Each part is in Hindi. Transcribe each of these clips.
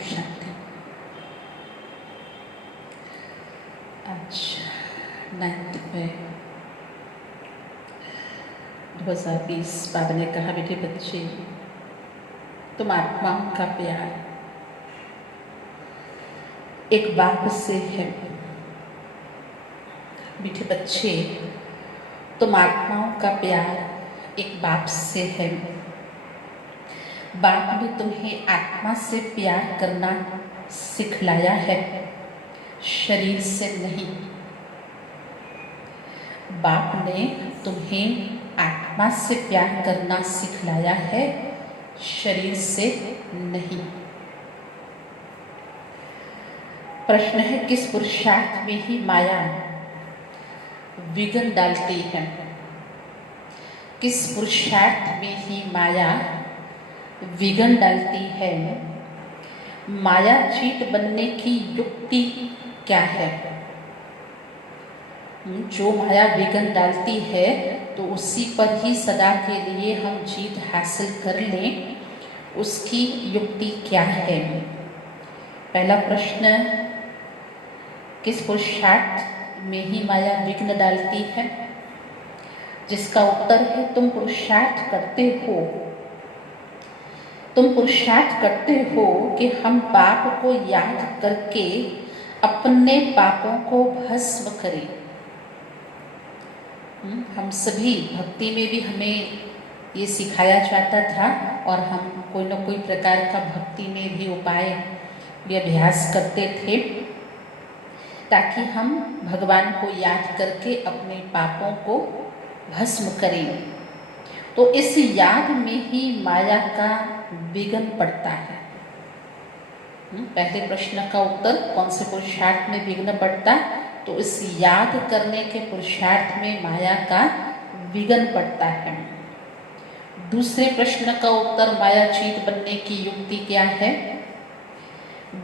शांति। आज 9 में 2020 बाबा ने कहा, बेटे बच्चे, तुम आत्माओं का प्यार एक बाप से है। बेटे बच्चे, तुम आत्माओं का प्यार एक बाप से है। बाप ने तुम्हें आत्मा से प्यार करना सिखलाया है, शरीर से नहीं। बाप ने तुम्हें आत्मा से प्यार करना सिखलाया है, शरीर से नहीं। प्रश्न है, किस पुरुषार्थ में ही माया विघ्न डालती है? किस पुरुषार्थ में ही माया विघ्न डालती है? माया चीट बनने की युक्ति क्या है? जो माया विघ्न डालती है तो उसी पर ही सदा के लिए हम जीत हासिल कर लें, उसकी युक्ति क्या है। पहला प्रश्न, किस पुरुषार्थ में ही माया विघ्न डालती है? जिसका उत्तर है तुम पुरुषार्थ करते हो। तुम पुरुषार्थ करते हो कि हम पाप को याद करके अपने पापों को भस्म करें। हम सभी भक्ति में भी हमें ये सिखाया जाता था और हम कोई न कोई प्रकार का भक्ति में भी उपाय या अभ्यास करते थे ताकि हम भगवान को याद करके अपने पापों को भस्म करें। तो इस याद में ही माया का विघ्न पड़ता है। पहले प्रश्न का उत्तर, कौन से पुरुषार्थ में विघ्न पड़ता? तो इस याद करने के पुरुषार्थ में माया का विघ्न पड़ता है। दूसरे प्रश्न का उत्तर, मायाचीत बनने की युक्ति क्या है?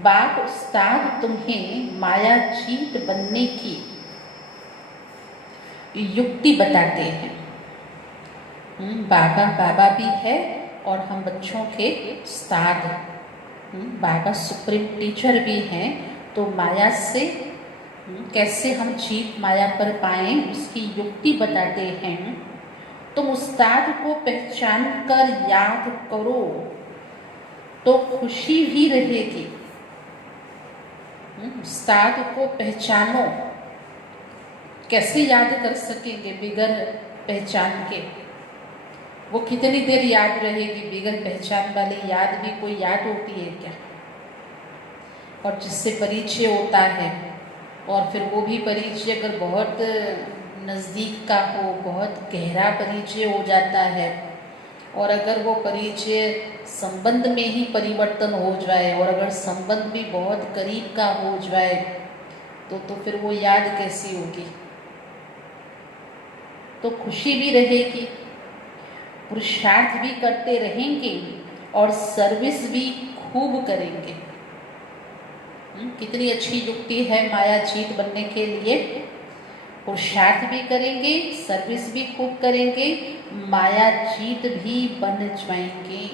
बाप उस्ताद तुम्हें मायाचीत बनने की युक्ति बताते हैं। बाबा बाबा भी है और हम बच्चों के उस्ताद, बाबा सुप्रीम टीचर भी हैं। तो माया से कैसे हम जीत माया पर पाएं, उसकी युक्ति बताते हैं। तुम उस्ताद को पहचान कर याद करो तो खुशी भी रहेगी। उस्ताद को पहचानो, कैसे याद कर सकेंगे बिगर पहचान के? वो कितनी देर याद रहेगी? बिगर पहचान वाली याद भी कोई याद होती है क्या? और जिससे परिचय होता है, और फिर वो भी परिचय अगर बहुत नज़दीक का हो, बहुत गहरा परिचय हो जाता है, और अगर वो परिचय संबंध में ही परिवर्तन हो जाए और अगर संबंध भी बहुत करीब का हो जाए तो फिर वो याद कैसी होगी? तो खुशी भी रहेगी, पुरुषार्थ भी करते रहेंगे और सर्विस भी खूब करेंगे। कितनी अच्छी युक्ति है माया जीत बनने के लिए। पुरुषार्थ भी करेंगे, सर्विस भी खूब करेंगे, माया जीत भी बन जाएंगे।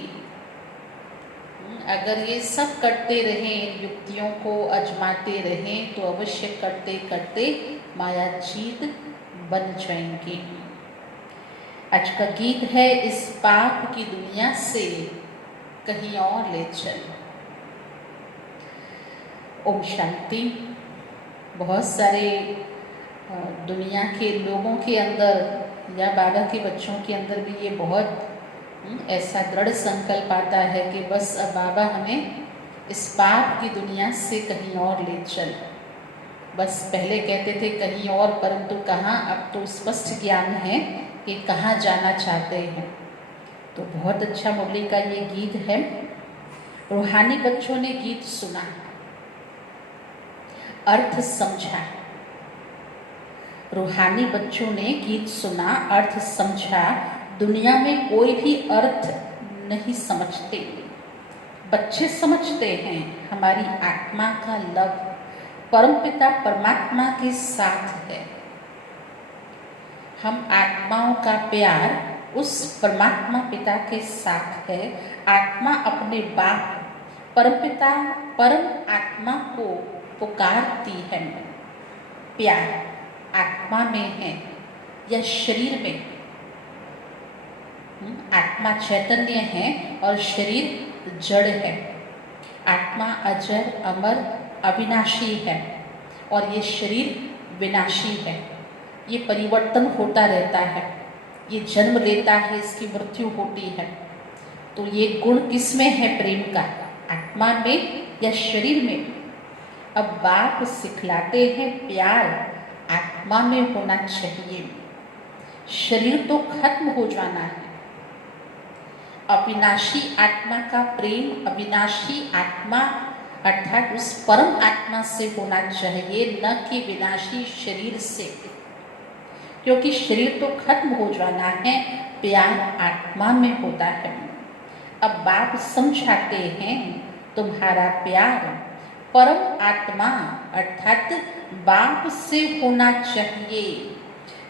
अगर ये सब करते रहें, युक्तियों को आजमाते रहें, तो अवश्य करते करते माया जीत बन जाएंगे। आज का गीत है, इस पाप की दुनिया से कहीं और ले चल। ओम शांति। बहुत सारे दुनिया के लोगों के अंदर या बाबा के बच्चों के अंदर भी ये बहुत ऐसा दृढ़ संकल्प आता है कि बस अब बाबा हमें इस पाप की दुनिया से कहीं और ले चल। बस पहले कहते थे कहीं और, परंतु कहाँ, अब तो स्पष्ट ज्ञान है कि कहाँ जाना चाहते हैं। तो बहुत अच्छा मुरली का ये गीत है। रूहानी बच्चों ने गीत सुना, अर्थ समझा। रूहानी बच्चों ने गीत सुना, अर्थ समझा। दुनिया में कोई भी अर्थ नहीं समझते, बच्चे समझते हैं। हमारी आत्मा का लव परमपिता परमात्मा के साथ है। हम आत्माओं का प्यार उस परमात्मा पिता के साथ है। आत्मा अपने बाप परमपिता परम आत्मा को पुकारती है। प्यार आत्मा में है या शरीर में? आत्मा चैतन्य है और शरीर जड़ है। आत्मा अजर, अमर, अविनाशी है और ये शरीर विनाशी है। ये परिवर्तन होता रहता है, ये जन्म लेता है, इसकी मृत्यु होती है। तो ये गुण किसमें है प्रेम का? आत्मा में या शरीर में? अब बाप सिखलाते हैं प्यार आत्मा में होना चाहिए। शरीर तो खत्म हो जाना है। अविनाशी आत्मा का प्रेम अविनाशी आत्मा अर्थात उस परम आत्मा से होना चाहिए, न कि विनाशी शरीर से, क्योंकि शरीर तो खत्म हो जाना है। प्यार आत्मा में होता है। अब बाप समझाते हैं तुम्हारा प्यार परम आत्मा अर्थात बाप से होना चाहिए,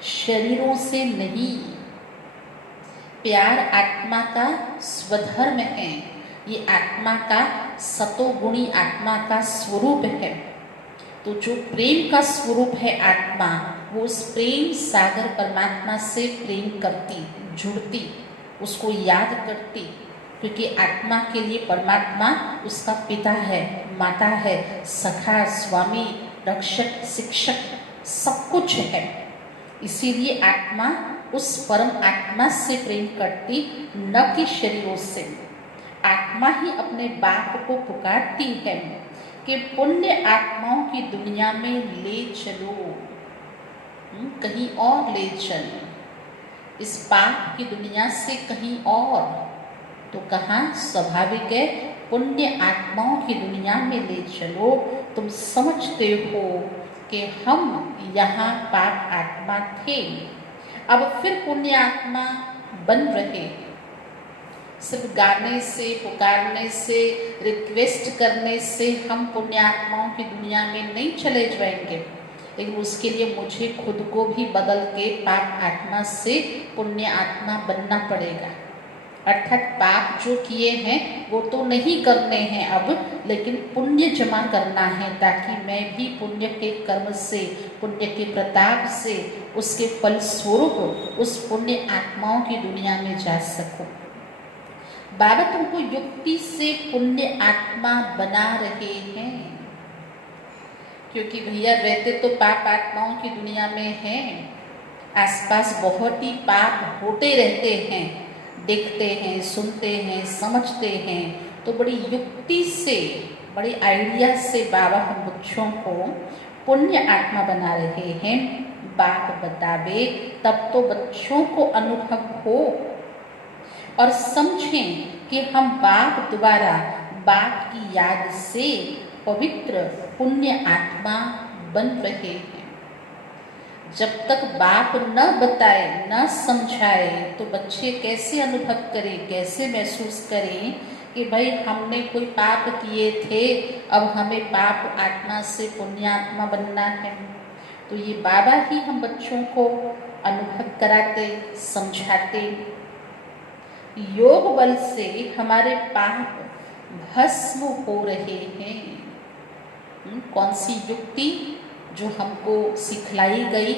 शरीरों से नहीं। प्यार आत्मा का स्वधर्म है, ये आत्मा का सतोगुणी आत्मा का स्वरूप है। तो जो प्रेम का स्वरूप है आत्मा, वो उस प्रेम सागर परमात्मा से प्रेम करती, जुड़ती, उसको याद करती, क्योंकि आत्मा के लिए परमात्मा उसका पिता है, माता है, सखा, स्वामी, रक्षक, शिक्षक, सब कुछ है। इसीलिए आत्मा उस परम आत्मा से प्रेम करती, न कि शरीरों से। आत्मा ही अपने बाप को पुकारती है कि पुण्य आत्माओं की दुनिया में ले चलो, कहीं और ले चलो, इस पाप की दुनिया से कहीं और। तो कहाँ? स्वाभाविक है, पुण्य आत्माओं की दुनिया में ले चलो। तुम समझते हो कि हम यहाँ पाप आत्मा थे, अब फिर पुण्य आत्मा बन रहे। सिर्फ गाने से, पुकारने से, रिक्वेस्ट करने से हम पुण्य आत्माओं की दुनिया में नहीं चले जाएंगे, लेकिन उसके लिए मुझे खुद को भी बदल के पाप आत्मा से पुण्य आत्मा बनना पड़ेगा। अर्थात पाप जो किए हैं वो तो नहीं करने हैं अब, लेकिन पुण्य जमा करना है, ताकि मैं भी पुण्य के कर्म से, पुण्य के प्रताप से, उसके फल स्वरूप उस पुण्य आत्माओं की दुनिया में जा सकूं। बाबा तुमको युक्ति से पुण्य आत्मा बना रहे हैं, क्योंकि भैया रहते तो पाप आत्माओं की दुनिया में हैं, आसपास बहुत ही पाप होते रहते हैं, देखते हैं, सुनते हैं, समझते हैं। तो बड़ी युक्ति से, बड़ी आइडिया से बाबा हम बच्चों को पुण्य आत्मा बना रहे हैं। बाप बतावे तब तो बच्चों को अनुभव हो और समझें कि हम बाप द्वारा, बाप की याद से पवित्र पुण्य आत्मा बन रहे हैं। जब तक बाप न बताए, न समझाए, तो बच्चे कैसे अनुभव करें, कैसे महसूस करें कि भाई हमने कोई पाप किए थे, अब हमें पाप आत्मा से पुण्य आत्मा बनना है। तो ये बाबा ही हम बच्चों को अनुभव कराते, समझाते। योग बल से हमारे पाप भस्म हो रहे हैं। कौन सी युक्ति? जो हमको सिखलाई गई,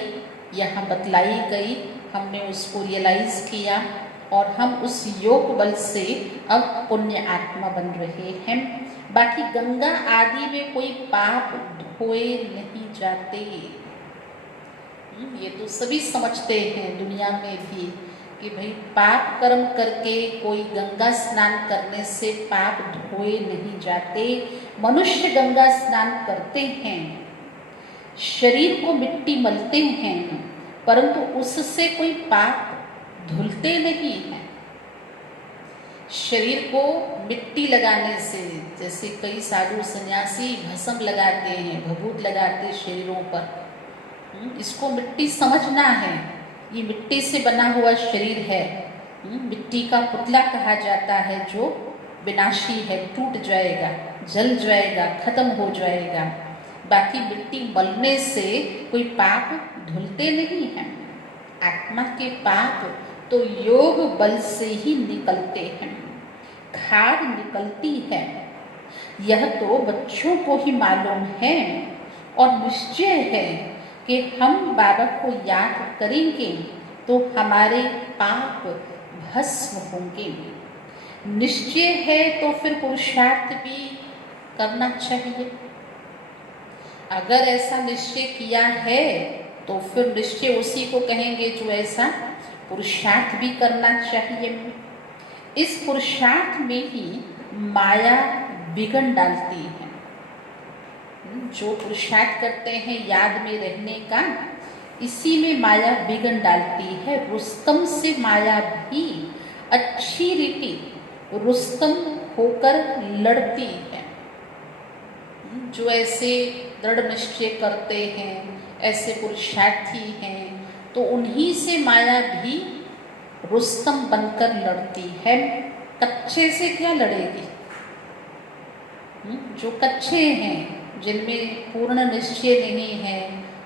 यहाँ बतलाई गई, हमने उसको रियलाइज किया और हम उस योग बल से अब पुण्य आत्मा बन रहे हैं। बाकी गंगा आदि में कोई पाप धोए नहीं जाते, ये तो सभी समझते हैं दुनिया में भी कि भाई पाप कर्म करके कोई गंगा स्नान करने से पाप धोए नहीं जाते। मनुष्य गंगा स्नान करते हैं, शरीर को मिट्टी मलते हैं, परंतु उससे कोई पाप धुलते नहीं हैं। शरीर को मिट्टी लगाने से, जैसे कई साधु सन्यासी भस्म लगाते हैं, भभूत लगाते शरीरों पर, इसको मिट्टी समझना है। ये मिट्टी से बना हुआ शरीर है, मिट्टी का पुतला कहा जाता है, जो विनाशी है, टूट जाएगा, जल जाएगा, खत्म हो जाएगा। बाकी मिट्टी मलने से कोई पाप धुलते नहीं हैं। आत्मा के पाप तो योग बल से ही निकलते हैं, खाद निकलती है। यह तो बच्चों को ही मालूम है और निश्चय है कि हम बाबा को याद करेंगे तो हमारे पाप भस्म होंगे। निश्चय है तो फिर पुरुषार्थ भी करना चाहिए। अगर ऐसा निश्चय किया है तो फिर निश्चय उसी को कहेंगे जो ऐसा पुरुषार्थ भी करना चाहिए। इस पुरुषार्थ में ही माया बिगड़ डालती है। जो पुरुषार्थ करते हैं याद में रहने का, इसी में माया बिगड़ डालती है। रुस्तम से माया भी अच्छी रीति रुस्तम होकर लड़ती है। जो ऐसे दृढ़ निश्चय करते हैं, ऐसे पुरुषार्थी हैं, तो उन्हीं से माया भी रुस्तम बनकर लड़ती है। कच्चे से क्या लड़ेगी? जो कच्चे हैं, जिनमें पूर्ण निश्चय नहीं है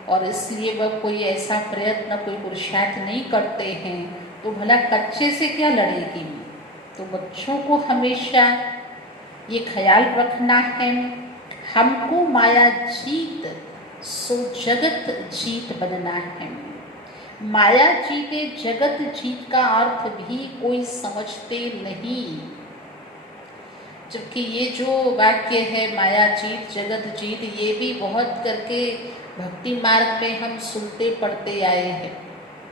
और इसलिए वह कोई ऐसा प्रयत्न, कोई पुरुषार्थ नहीं करते हैं, तो भला कच्चे से क्या लड़ेगी। तो बच्चों को हमेशा ये ख्याल रखना है, हमको माया जीत सो जगत जीत बनना है। माया जीते जगत जीत का अर्थ भी कोई समझते नहीं, जबकि ये जो वाक्य है माया जीत जगत जीत, ये भी बहुत करके भक्ति मार्ग में हम सुनते पढ़ते आए हैं,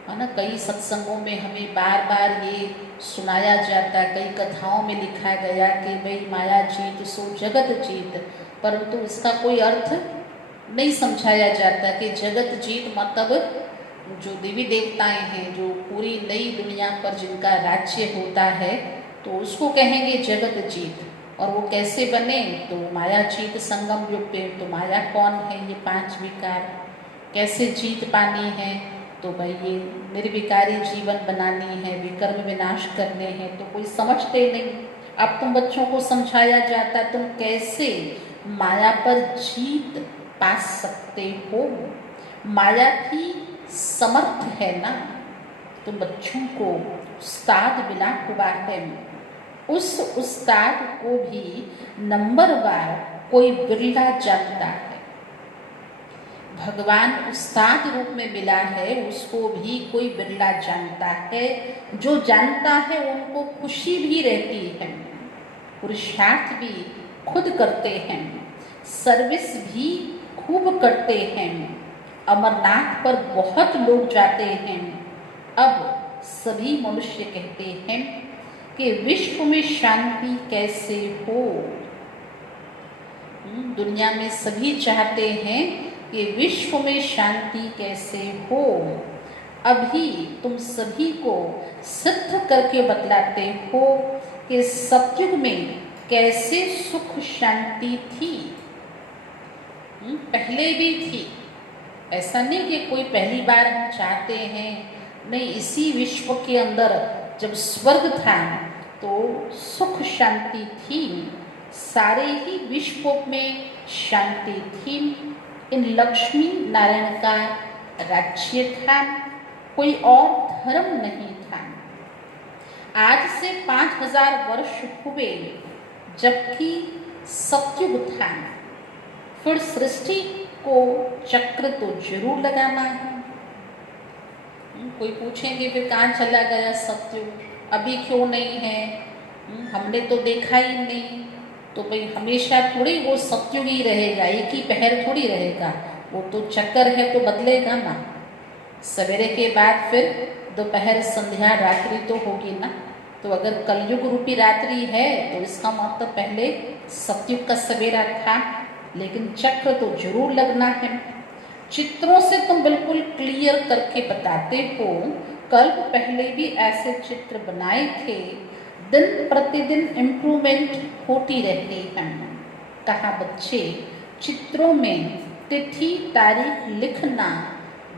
है ना। कई सत्संगों में हमें बार बार ये सुनाया जाता है, कई कथाओं में लिखा गया कि भाई माया जीत सो जगत जीत, परंतु इसका कोई अर्थ नहीं समझाया जाता कि जगत जीत मतलब जो देवी देवताएं हैं, जो पूरी नई दुनिया पर जिनका राज्य होता है, तो उसको कहेंगे जगत जीत। और वो कैसे बने, तो माया जीत संगम युग पे। तो माया कौन है, ये 5 विकार कैसे जीत पानी है, तो भाई ये निर्विकारी जीवन बनानी है, विकर्म विनाश करने हैं। तो कोई समझते नहीं। अब तुम बच्चों को समझाया जाता तुम कैसे माया पर जीत पा सकते हो, माया भी समर्थ है ना। तो बच्चों को उस्ताद मिला हुआ है, उस उस्ताद को भी नंबरवार कोई बिरला जानता है। भगवान उस्ताद रूप में मिला है, उसको भी कोई बिरला जानता है। जो जानता है उनको खुशी भी रहती है, पुरुषार्थ भी खुद करते हैं, सर्विस भी खूब करते हैं। अमरनाथ पर बहुत लोग जाते हैं। अब सभी मनुष्य कहते हैं कि विश्व में शांति कैसे हो। दुनिया में सभी चाहते हैं कि विश्व में शांति कैसे हो। अभी तुम सभी को सिद्ध करके बतलाते हो कि सतयुग में कैसे सुख शांति थी। पहले भी थी, ऐसा नहीं कि कोई पहली बार हम चाहते हैं, नहीं। इसी विश्व के अंदर जब स्वर्ग था तो सुख शांति थी, सारे ही विश्व में शांति थी। इन लक्ष्मी नारायण का राज्य था, कोई और धर्म नहीं था। आज से 5000 वर्ष हुए जबकि सतयुग था। फिर सृष्टि को चक्र तो जरूर लगाना है। कोई पूछेंगे फिर कहाँ चला गया सतयुग, अभी क्यों नहीं है, हमने तो देखा ही नहीं। तो भाई हमेशा थोड़ी वो सतयुग ही रहेगा, एक ही पहर थोड़ी रहेगा, वो तो चक्कर है तो बदलेगा ना। सवेरे के बाद फिर दोपहर संध्या रात्रि तो होगी ना। तो अगर कलयुग रूपी रात्रि है तो इसका मतलब पहले सतयुग का सवेरा था, लेकिन चक्र तो जरूर लगना है। चित्रों से तुम बिल्कुल क्लियर करके बताते हो, कल्प पहले भी ऐसे चित्र बनाए थे, दिन प्रतिदिन इम्प्रूवमेंट होती रहती है। कहा बच्चे चित्रों में तिथि तारीख लिखना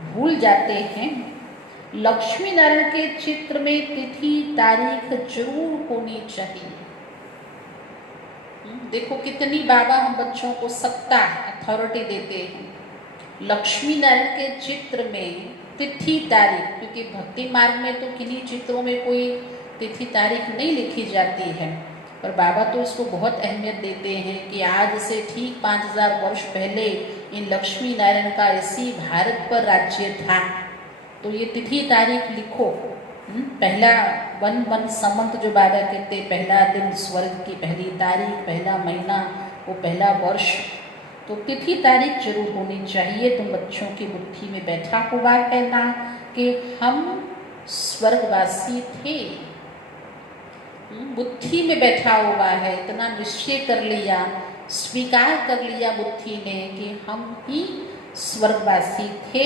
भूल जाते हैं। लक्ष्मी नारायण के चित्र में तिथि तारीख जरूर होनी चाहिए। देखो कितनी बाबा हम बच्चों को सत्ता अथॉरिटी देते हैं। लक्ष्मी नारायण के चित्र में तिथि तारीख, क्योंकि भक्ति मार्ग में तो किन्हीं चित्रों में कोई तिथि तारीख नहीं लिखी जाती है, पर बाबा तो इसको बहुत अहमियत देते हैं कि आज से ठीक 5000 वर्ष पहले इन लक्ष्मी नारायण का इसी भारत पर राज्य था। तो ये तिथि तारीख लिखो। पहला 1 समंत जो बाबा कहते, पहला दिन स्वर्ग की पहली तारीख, पहला महीना वो पहला वर्ष, तो तिथि तारीख जरूर होनी चाहिए। तुम बच्चों की बुद्धि में बैठा हुआ है ना कि हम स्वर्गवासी थे, बुद्धि में बैठा हुआ है, इतना निश्चय कर लिया, स्वीकार कर लिया बुद्धि ने कि हम ही स्वर्गवासी थे।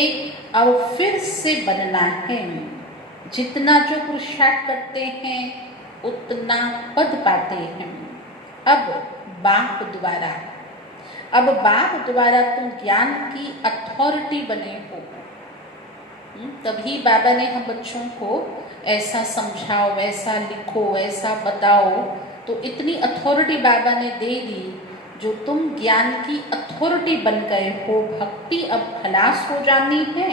अब फिर से बनना है, जितना जो पुरुषार्थ करते हैं उतना पद पाते हैं। अब बाप द्वारा तुम ज्ञान की अथॉरिटी बने हो। तभी बाबा ने हम बच्चों को ऐसा समझाओ, ऐसा लिखो, ऐसा बताओ, तो इतनी अथॉरिटी बाबा ने दे दी, जो तुम ज्ञान की अथॉरिटी बन गए हो। भक्ति अब खलास हो जानी है।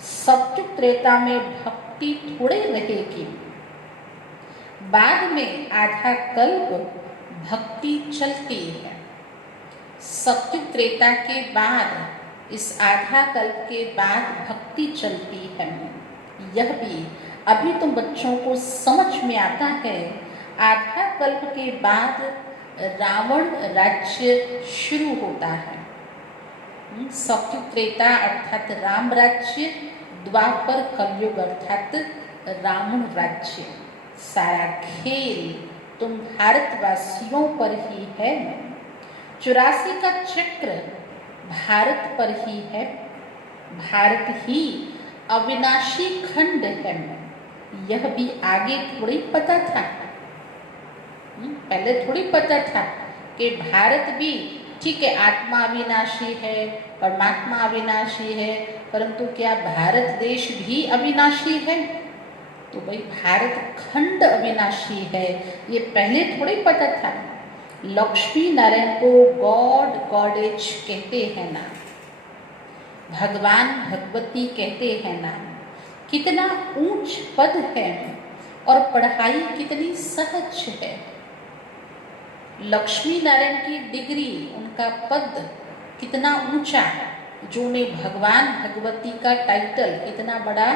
सत्युग त्रेता में भक्ति भक्ति थोड़े रहेगी। बाद में आधा कल्प भक्ति चलती है। सत्युग त्रेता के बाद, इस आधा कल्प के बाद भक्ति चलती है। यह भी अभी तो बच्चों को समझ में आता है। आधा कल्प के बाद रावण राज्य शुरू होता है। सत्युग त्रेता अर्थात राम राज्य, द्वापर कलयुग अर्थात रावण राज्य। सारा खेल तुम भारतवासियों पर ही है। 84 का चक्र भारत पर ही है। भारत ही अविनाशी खंड है। यह भी आगे थोड़ी पता था, पहले थोड़ी पता था कि भारत भी ठीक है, आत्मा अविनाशी है, परमात्मा अविनाशी है, परंतु क्या भारत देश भी अविनाशी है? तो भाई भारत खंड अविनाशी है, ये पहले थोड़ी पता था। लक्ष्मी नारायण को गॉड गॉडेज कहते हैं ना, भगवान भगवती कहते हैं ना। कितना ऊंच पद है और पढ़ाई कितनी सहज है। लक्ष्मी नारायण की डिग्री, उनका पद कितना ऊंचा, जो उन्हें भगवान भगवती का टाइटल कितना बड़ा,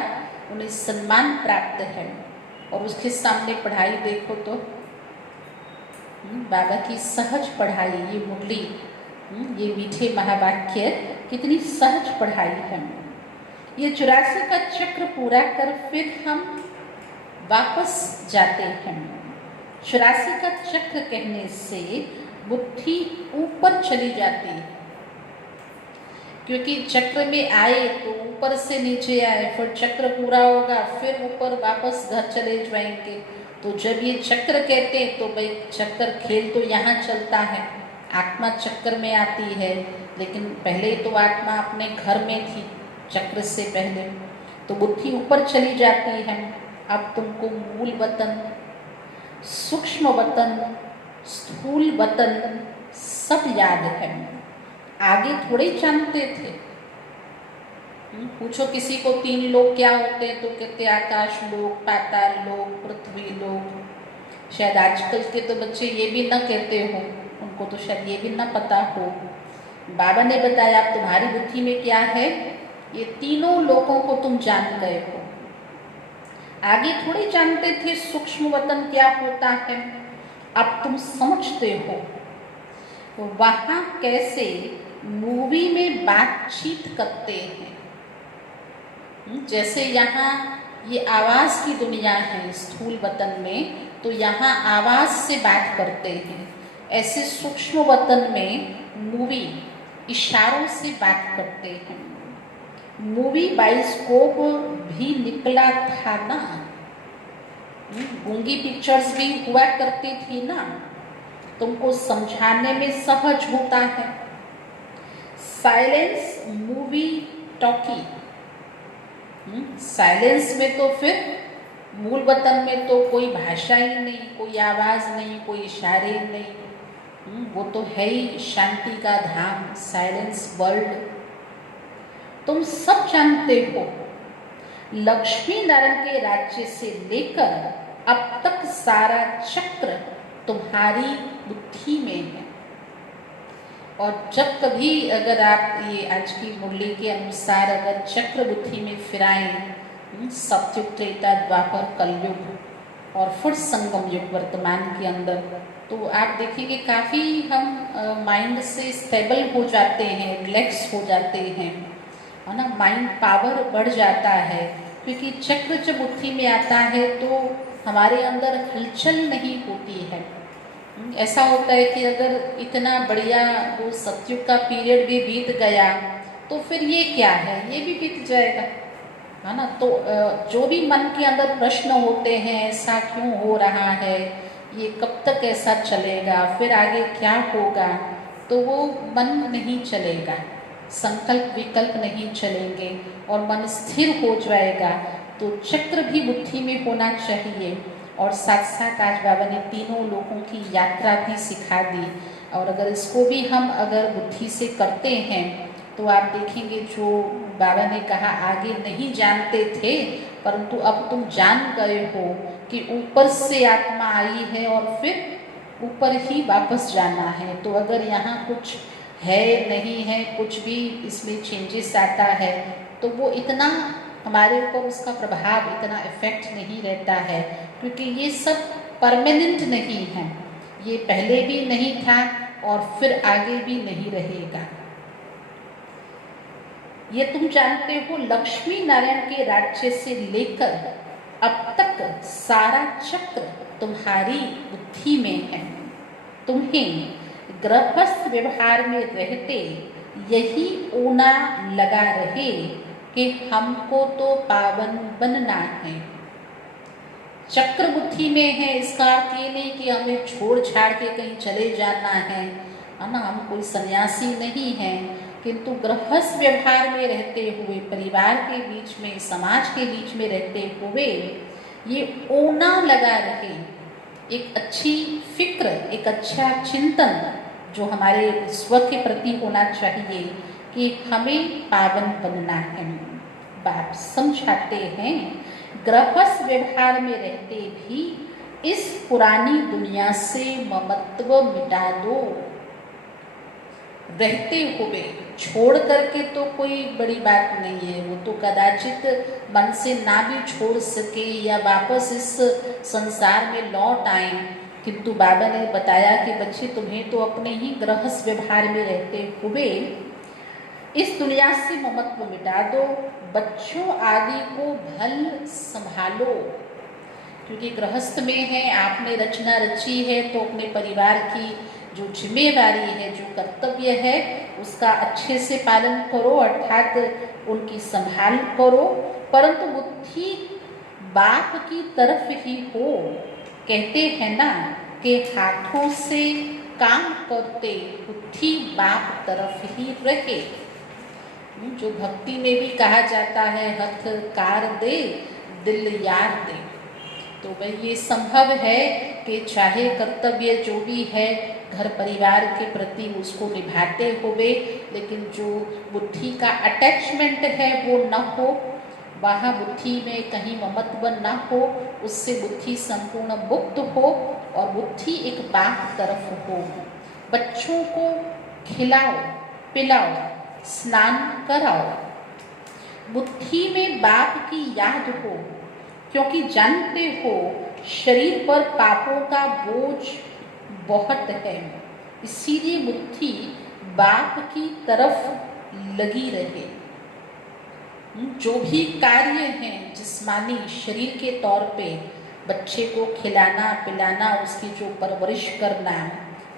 उन्हें सम्मान प्राप्त है। और उसके सामने पढ़ाई देखो तो बाबा की सहज पढ़ाई, ये मुरली, ये मीठे महावाक्य, कितनी सहज पढ़ाई है। ये 84 का चक्र पूरा कर फिर हम वापस जाते हैं। 84 का चक्र कहने से बुद्धि ऊपर चली जाती है, क्योंकि चक्र में आए तो ऊपर से नीचे आए, फिर चक्र पूरा होगा, फिर ऊपर वापस घर चले जाएंगे। तो जब ये चक्र कहते हैं तो भाई चक्र खेल तो यहाँ चलता है, आत्मा चक्र में आती है, लेकिन पहले तो आत्मा अपने घर में थी चक्र से पहले। तो बुद्धि ऊपर चली जाती है। अब तुमको मूल वतन, सूक्ष्म वतन, स्थूल वतन सब याद है। आगे थोड़े जानते थे। पूछो किसी को 3 लोक क्या होते हैं तो कहते आकाश लोक, पाताल लोक, पृथ्वी लोक। शायद आजकल के तो बच्चे ये भी ना कहते हो, उनको तो शायद ये भी ना पता हो। बाबा ने बताया तुम्हारी बुद्धि में क्या है, ये तीनों लोकों को तुम जान गए हो। आगे थोड़े जानते थे सूक्ष्म वतन क्या होता है, अब तुम समझते हो। वहाँ कैसे मूवी में बातचीत करते हैं, जैसे यहाँ ये आवाज़ की दुनिया है स्थूल वतन में, तो यहाँ आवाज़ से बात करते हैं। ऐसे सूक्ष्म वतन में मूवी इशारों से बात करते हैं। मूवी बाइस्कोप भी निकला था ना, गूंगी पिक्चर्स भी हुआ करती थी ना, तुमको समझाने में सहज होता है। साइलेंस मूवी टॉकी, साइलेंस में तो फिर मूल वतन में तो कोई भाषा ही नहीं, कोई आवाज़ नहीं, कोई इशारे नहीं, वो तो है ही शांति का धाम, साइलेंस वर्ल्ड। तुम सब जानते हो लक्ष्मी नारायण के राज्य से लेकर अब तक सारा चक्र तुम्हारी बुद्धि में है। और जब कभी अगर आप ये आज की मुरली के अनुसार अगर चक्र बुद्धि में फिराएं, सत्युग त्रेता द्वापर कलयुग और फिर संगम युग वर्तमान के अंदर, तो आप देखेंगे काफ़ी हम माइंड से स्टेबल हो जाते हैं, रिलैक्स हो जाते हैं, है ना। माइंड पावर बढ़ जाता है, क्योंकि चक्र जब बुद्धि में आता है तो हमारे अंदर हलचल नहीं होती है। ऐसा होता है कि अगर इतना बढ़िया वो सत्युग का पीरियड भी बीत गया तो फिर ये क्या है, ये भी बीत जाएगा, है ना। तो जो भी मन के अंदर प्रश्न होते हैं, ऐसा क्यों हो रहा है, ये कब तक ऐसा चलेगा, फिर आगे क्या होगा, तो वो मन नहीं चलेगा, संकल्प विकल्प नहीं चलेंगे और मन स्थिर हो जाएगा। तो चक्र भी बुद्धि में होना चाहिए। और साथ साथ आज बाबा ने तीनों लोगों की यात्रा भी सिखा दी। और अगर इसको भी हम अगर बुद्धि से करते हैं तो आप देखेंगे जो बाबा ने कहा आगे नहीं जानते थे परंतु अब तुम जान गए हो कि ऊपर से आत्मा आई है और फिर ऊपर ही वापस जाना है। तो अगर यहाँ कुछ है नहीं है, कुछ भी इसमें चेंजेस आता है, तो वो इतना हमारे ऊपर उसका प्रभाव, इतना इफेक्ट नहीं रहता है, क्योंकि ये सब परमानेंट नहीं है। ये पहले भी नहीं था और फिर आगे भी नहीं रहेगा। ये तुम जानते हो, लक्ष्मी नारायण के राज्य से लेकर अब तक सारा चक्र तुम्हारी बुद्धि में है। तुम्हें गृहस्थ व्यवहार में रहते यही ऊना लगा रहे कि हमको तो पावन बनना है। चक्र बुद्धि में है, इसका अर्थ ये नहीं कि हमें छोड़ छाड़ के कहीं चले जाना है ना, हम कोई सन्यासी नहीं हैं, किंतु गृहस्थ व्यवहार में रहते हुए, परिवार के बीच में, समाज के बीच में रहते हुए ये ओना लगा रहे, एक अच्छी फिक्र, एक अच्छा चिंतन जो हमारे स्व के प्रति होना चाहिए कि हमें पावन बनना है। बाप समझाते हैं, गृहस्थ व्यवहार में रहते भी इस पुरानी दुनिया से ममत्व मिटा दो। रहते हुए छोड़ करके तो कोई बड़ी बात नहीं है, वो तो कदाचित मन से ना भी छोड़ सके या वापस इस संसार में लौट आए, किंतु बाबा ने बताया कि बच्चे तुम्हें तो अपने ही गृहस्थ व्यवहार में रहते हुए इस दुनिया से ममत्व मिटा दो, बच्चों आदि को भल संभालो। क्योंकि गृहस्थ में है, आपने रचना रची है, तो अपने परिवार की जो जिम्मेदारी है, जो कर्तव्य है, उसका अच्छे से पालन करो, अर्थात उनकी संभाल करो, परंतु बुद्धि बाप की तरफ ही हो। कहते हैं ना कि हाथों से काम करते बुद्धि बाप तरफ ही रहे। जो भक्ति में भी कहा जाता है, हथ कार दे दिल यार दे। तो भाई ये संभव है कि चाहे कर्तव्य जो भी है घर परिवार के प्रति उसको निभाते हुए, लेकिन जो बुद्धि का अटैचमेंट है वो न हो, वहाँ बुद्धि में कहीं ममत्व न हो, उससे बुद्धि संपूर्ण मुक्त हो और बुद्धि एक बाप तरफ हो। बच्चों को खिलाओ पिलाओ, स्नान कराओ, बुद्धि में बाप की याद हो, क्योंकि जानते हो शरीर पर पापों का बोझ बहुत है, इसीलिए बुद्धि बाप की तरफ लगी रहे। जो भी कार्य हैं जिस्मानी शरीर के तौर पे, बच्चे को खिलाना पिलाना, उसकी जो परवरिश करना,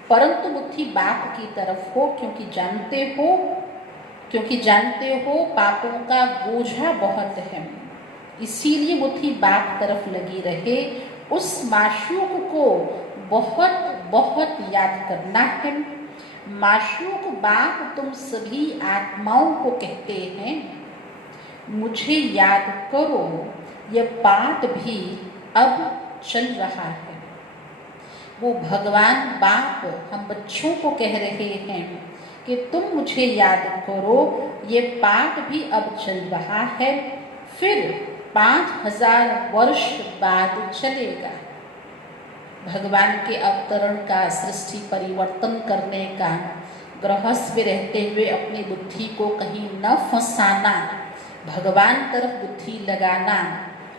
परंतु बुद्धि बाप की तरफ हो, क्योंकि जानते हो पापों का बोझा बहुत है, इसीलिए बुद्धि बाप तरफ लगी रहे। उस माशूक को बहुत बहुत याद करना है। माशूक बाप तुम सभी आत्माओं को कहते हैं, मुझे याद करो, यह पाठ भी अब चल रहा है। वो भगवान बाप हम बच्चों को कह रहे हैं कि तुम मुझे याद करो, ये पाठ भी अब चल रहा है, फिर 5000 वर्ष बाद चलेगा। भगवान के अवतरण का, सृष्टि परिवर्तन करने का, गृहस्थ में रहते हुए अपनी बुद्धि को कहीं न फंसाना, भगवान तरफ बुद्धि लगाना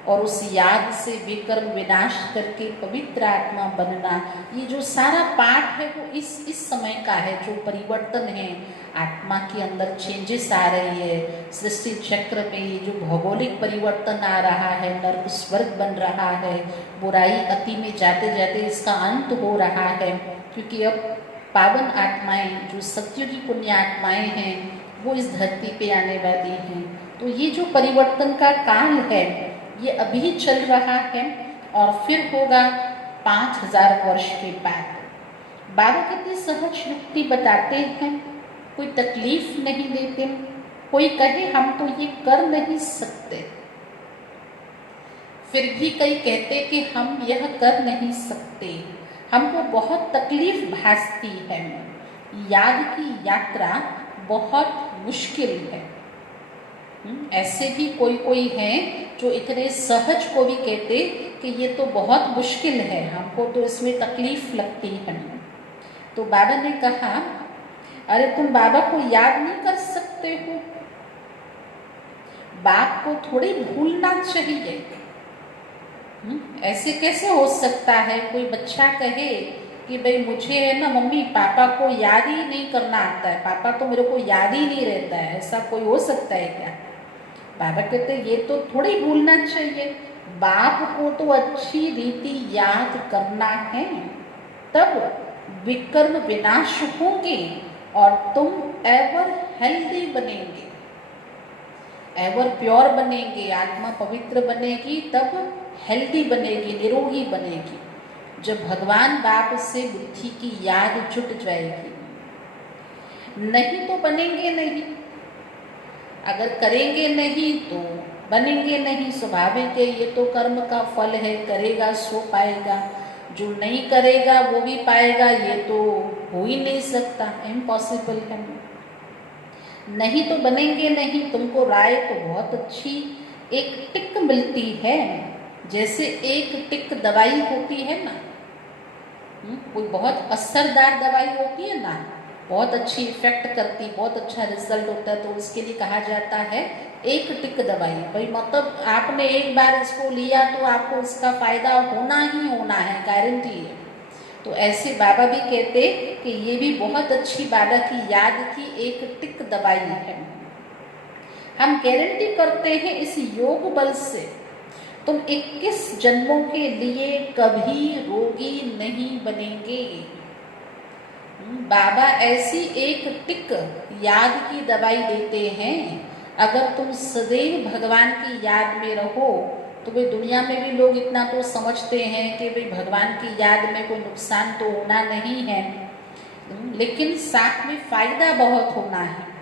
और उस याद से विकर्म विनाश करके पवित्र आत्मा बनना, ये जो सारा पाठ है वो इस समय का है। जो परिवर्तन है आत्मा के अंदर, चेंजेस आ रही है सृष्टि चक्र में, ये जो भौगोलिक परिवर्तन आ रहा है, नर्क स्वर्ग बन रहा है, बुराई अति में जाते जाते इसका अंत हो रहा है, क्योंकि अब पावन आत्माएं जो सत्युगी पुण्य आत्माएं हैं वो इस धरती पे आने वाली हैं। तो ये जो परिवर्तन का काल है ये अभी चल रहा है और फिर होगा 5000 वर्ष के बाद। बाबा कितनी सहज युक्ति बताते हैं, कोई तकलीफ नहीं देते। कोई कहे हम तो ये कर नहीं सकते, फिर भी कई कहते कि हम यह कर नहीं सकते, हमको बहुत तकलीफ भासती है, याद की यात्रा बहुत मुश्किल है। ऐसे भी कोई कोई हैं जो इतने सहज को भी कहते कि ये तो बहुत मुश्किल है, हमको तो इसमें तकलीफ लगती है। तो बाबा ने कहा, अरे तुम बाबा को याद नहीं कर सकते हो? बाप को थोड़ी भूलना चाहिए। ऐसे कैसे हो सकता है? कोई बच्चा कहे कि भाई मुझे है ना मम्मी पापा को याद ही नहीं करना आता है, पापा तो मेरे को याद ही नहीं रहता है, ऐसा कोई हो सकता है क्या? बाबा कहते ये तो थोड़ी भूलना चाहिए, बाप को तो अच्छी रीति याद करना है, तब विकर्म विनाश होंगे और तुम एवर हेल्दी बनेंगे, एवर प्योर बनेंगे, आत्मा पवित्र बनेगी, तब हेल्दी बनेगी, निरोगी बनेगी। जब भगवान बाप से बुद्धि की याद जुट जाएगी, नहीं तो बनेंगे नहीं, अगर करेंगे नहीं तो बनेंगे नहीं, स्वाभाविक है, ये तो कर्म का फल है, करेगा सो पाएगा, जो नहीं करेगा वो भी पाएगा, ये तो हो ही नहीं सकता, इम्पॉसिबल है। नहीं तो बनेंगे नहीं। तुमको राय तो बहुत अच्छी एक टिक मिलती है, जैसे एक टिक दवाई होती है ना, कोई बहुत असरदार दवाई होती है ना, बहुत अच्छी इफेक्ट करती, बहुत अच्छा रिजल्ट होता है, तो उसके लिए कहा जाता है एक टिक दवाई। भाई मतलब आपने एक बार इसको लिया तो आपको इसका फायदा होना ही होना है, गारंटी है। तो ऐसे बाबा भी कहते कि ये भी बहुत अच्छी बाबा की याद की एक टिक दवाई है। हम गारंटी करते हैं इस योग बल से तुम 21 जन्मों के लिए कभी रोगी नहीं बनेंगे। बाबा ऐसी एक टिक याद की दवाई देते हैं, अगर तुम सदैव भगवान की याद में रहो तो भाई दुनिया में भी लोग इतना तो समझते हैं कि भाई भगवान की याद में कोई नुकसान तो होना नहीं है, लेकिन साथ में फायदा बहुत होना है।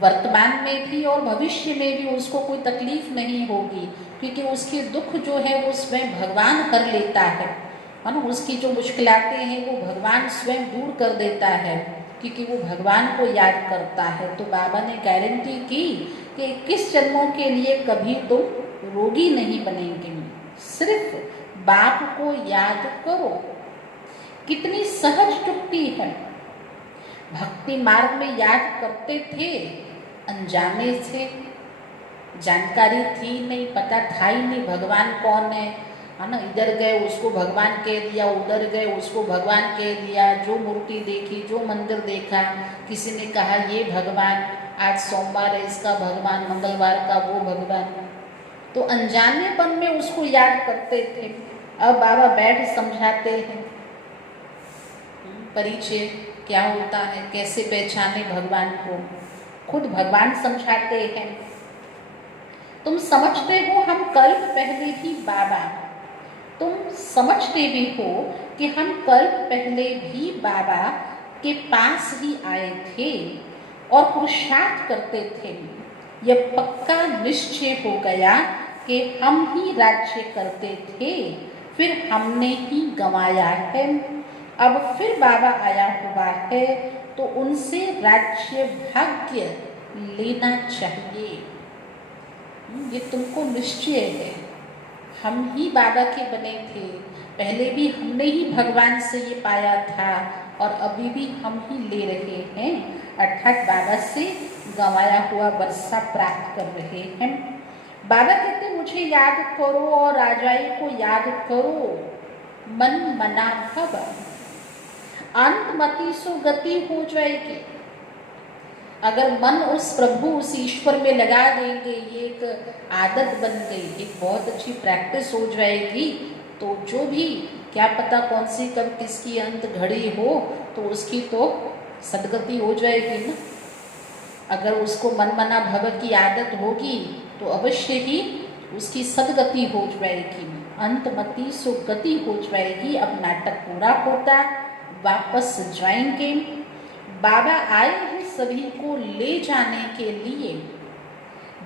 वर्तमान में भी और भविष्य में भी उसको कोई तकलीफ नहीं होगी, क्योंकि उसके दुख जो है वो स्वयं भगवान कर लेता है ना। उसकी जो मुश्किलातें हैं वो भगवान स्वयं दूर कर देता है, क्योंकि वो भगवान को याद करता है। तो बाबा ने गारंटी की कि 21 जन्मों के लिए कभी तुम रोगी नहीं बनेंगे, सिर्फ बाप को याद करो। कितनी सहज युक्ति है। भक्ति मार्ग में याद करते थे, अनजाने से, जानकारी थी नहीं, पता था ही नहीं भगवान कौन है ना। इधर गए उसको भगवान कह दिया, उधर गए उसको भगवान कह दिया, जो मूर्ति देखी, जो मंदिर देखा, किसी ने कहा ये भगवान, आज सोमवार है इसका भगवान, मंगलवार का वो भगवान, तो अनजानेपन में उसको याद करते थे। अब बाबा बैठ समझाते हैं परिचय क्या होता है, कैसे पहचाने भगवान को, खुद भगवान समझाते हैं। तुम समझते हो हम कल्प पहले भी बाबा, तुम समझते भी हो कि हम कल्प पहले भी बाबा के पास ही आए थे और पुरुषार्थ करते थे। यह पक्का निश्चय हो गया कि हम ही राज्य करते थे, फिर हमने ही गंवाया है, अब फिर बाबा आया हुआ है तो उनसे राज्य भाग्य लेना चाहिए। ये तुमको निश्चय है, हम ही बाबा के बने थे, पहले भी हमने ही भगवान से ये पाया था और अभी भी हम ही ले रहे हैं, अर्थात बाबा से गंवाया हुआ वर्षा प्राप्त कर रहे हैं। बाबा कहते मुझे याद करो और राजाई को याद करो, मन मना भव, अंतमति सो गति हो जाएगी। अगर मन उस प्रभु उस ईश्वर में लगा देंगे, ये एक आदत बन गई, एक बहुत अच्छी प्रैक्टिस हो जाएगी, तो जो भी क्या पता कौन सी कब किसकी अंत घड़ी हो, तो उसकी तो सदगति हो जाएगी ना। अगर उसको मन मना भव की आदत होगी तो अवश्य ही उसकी सदगति हो जाएगी, अंतमति सो गति हो जाएगी। अब नाटक पूरा होता, वापस जाएंगे। बाबा आए हैं सभी को ले जाने के लिए,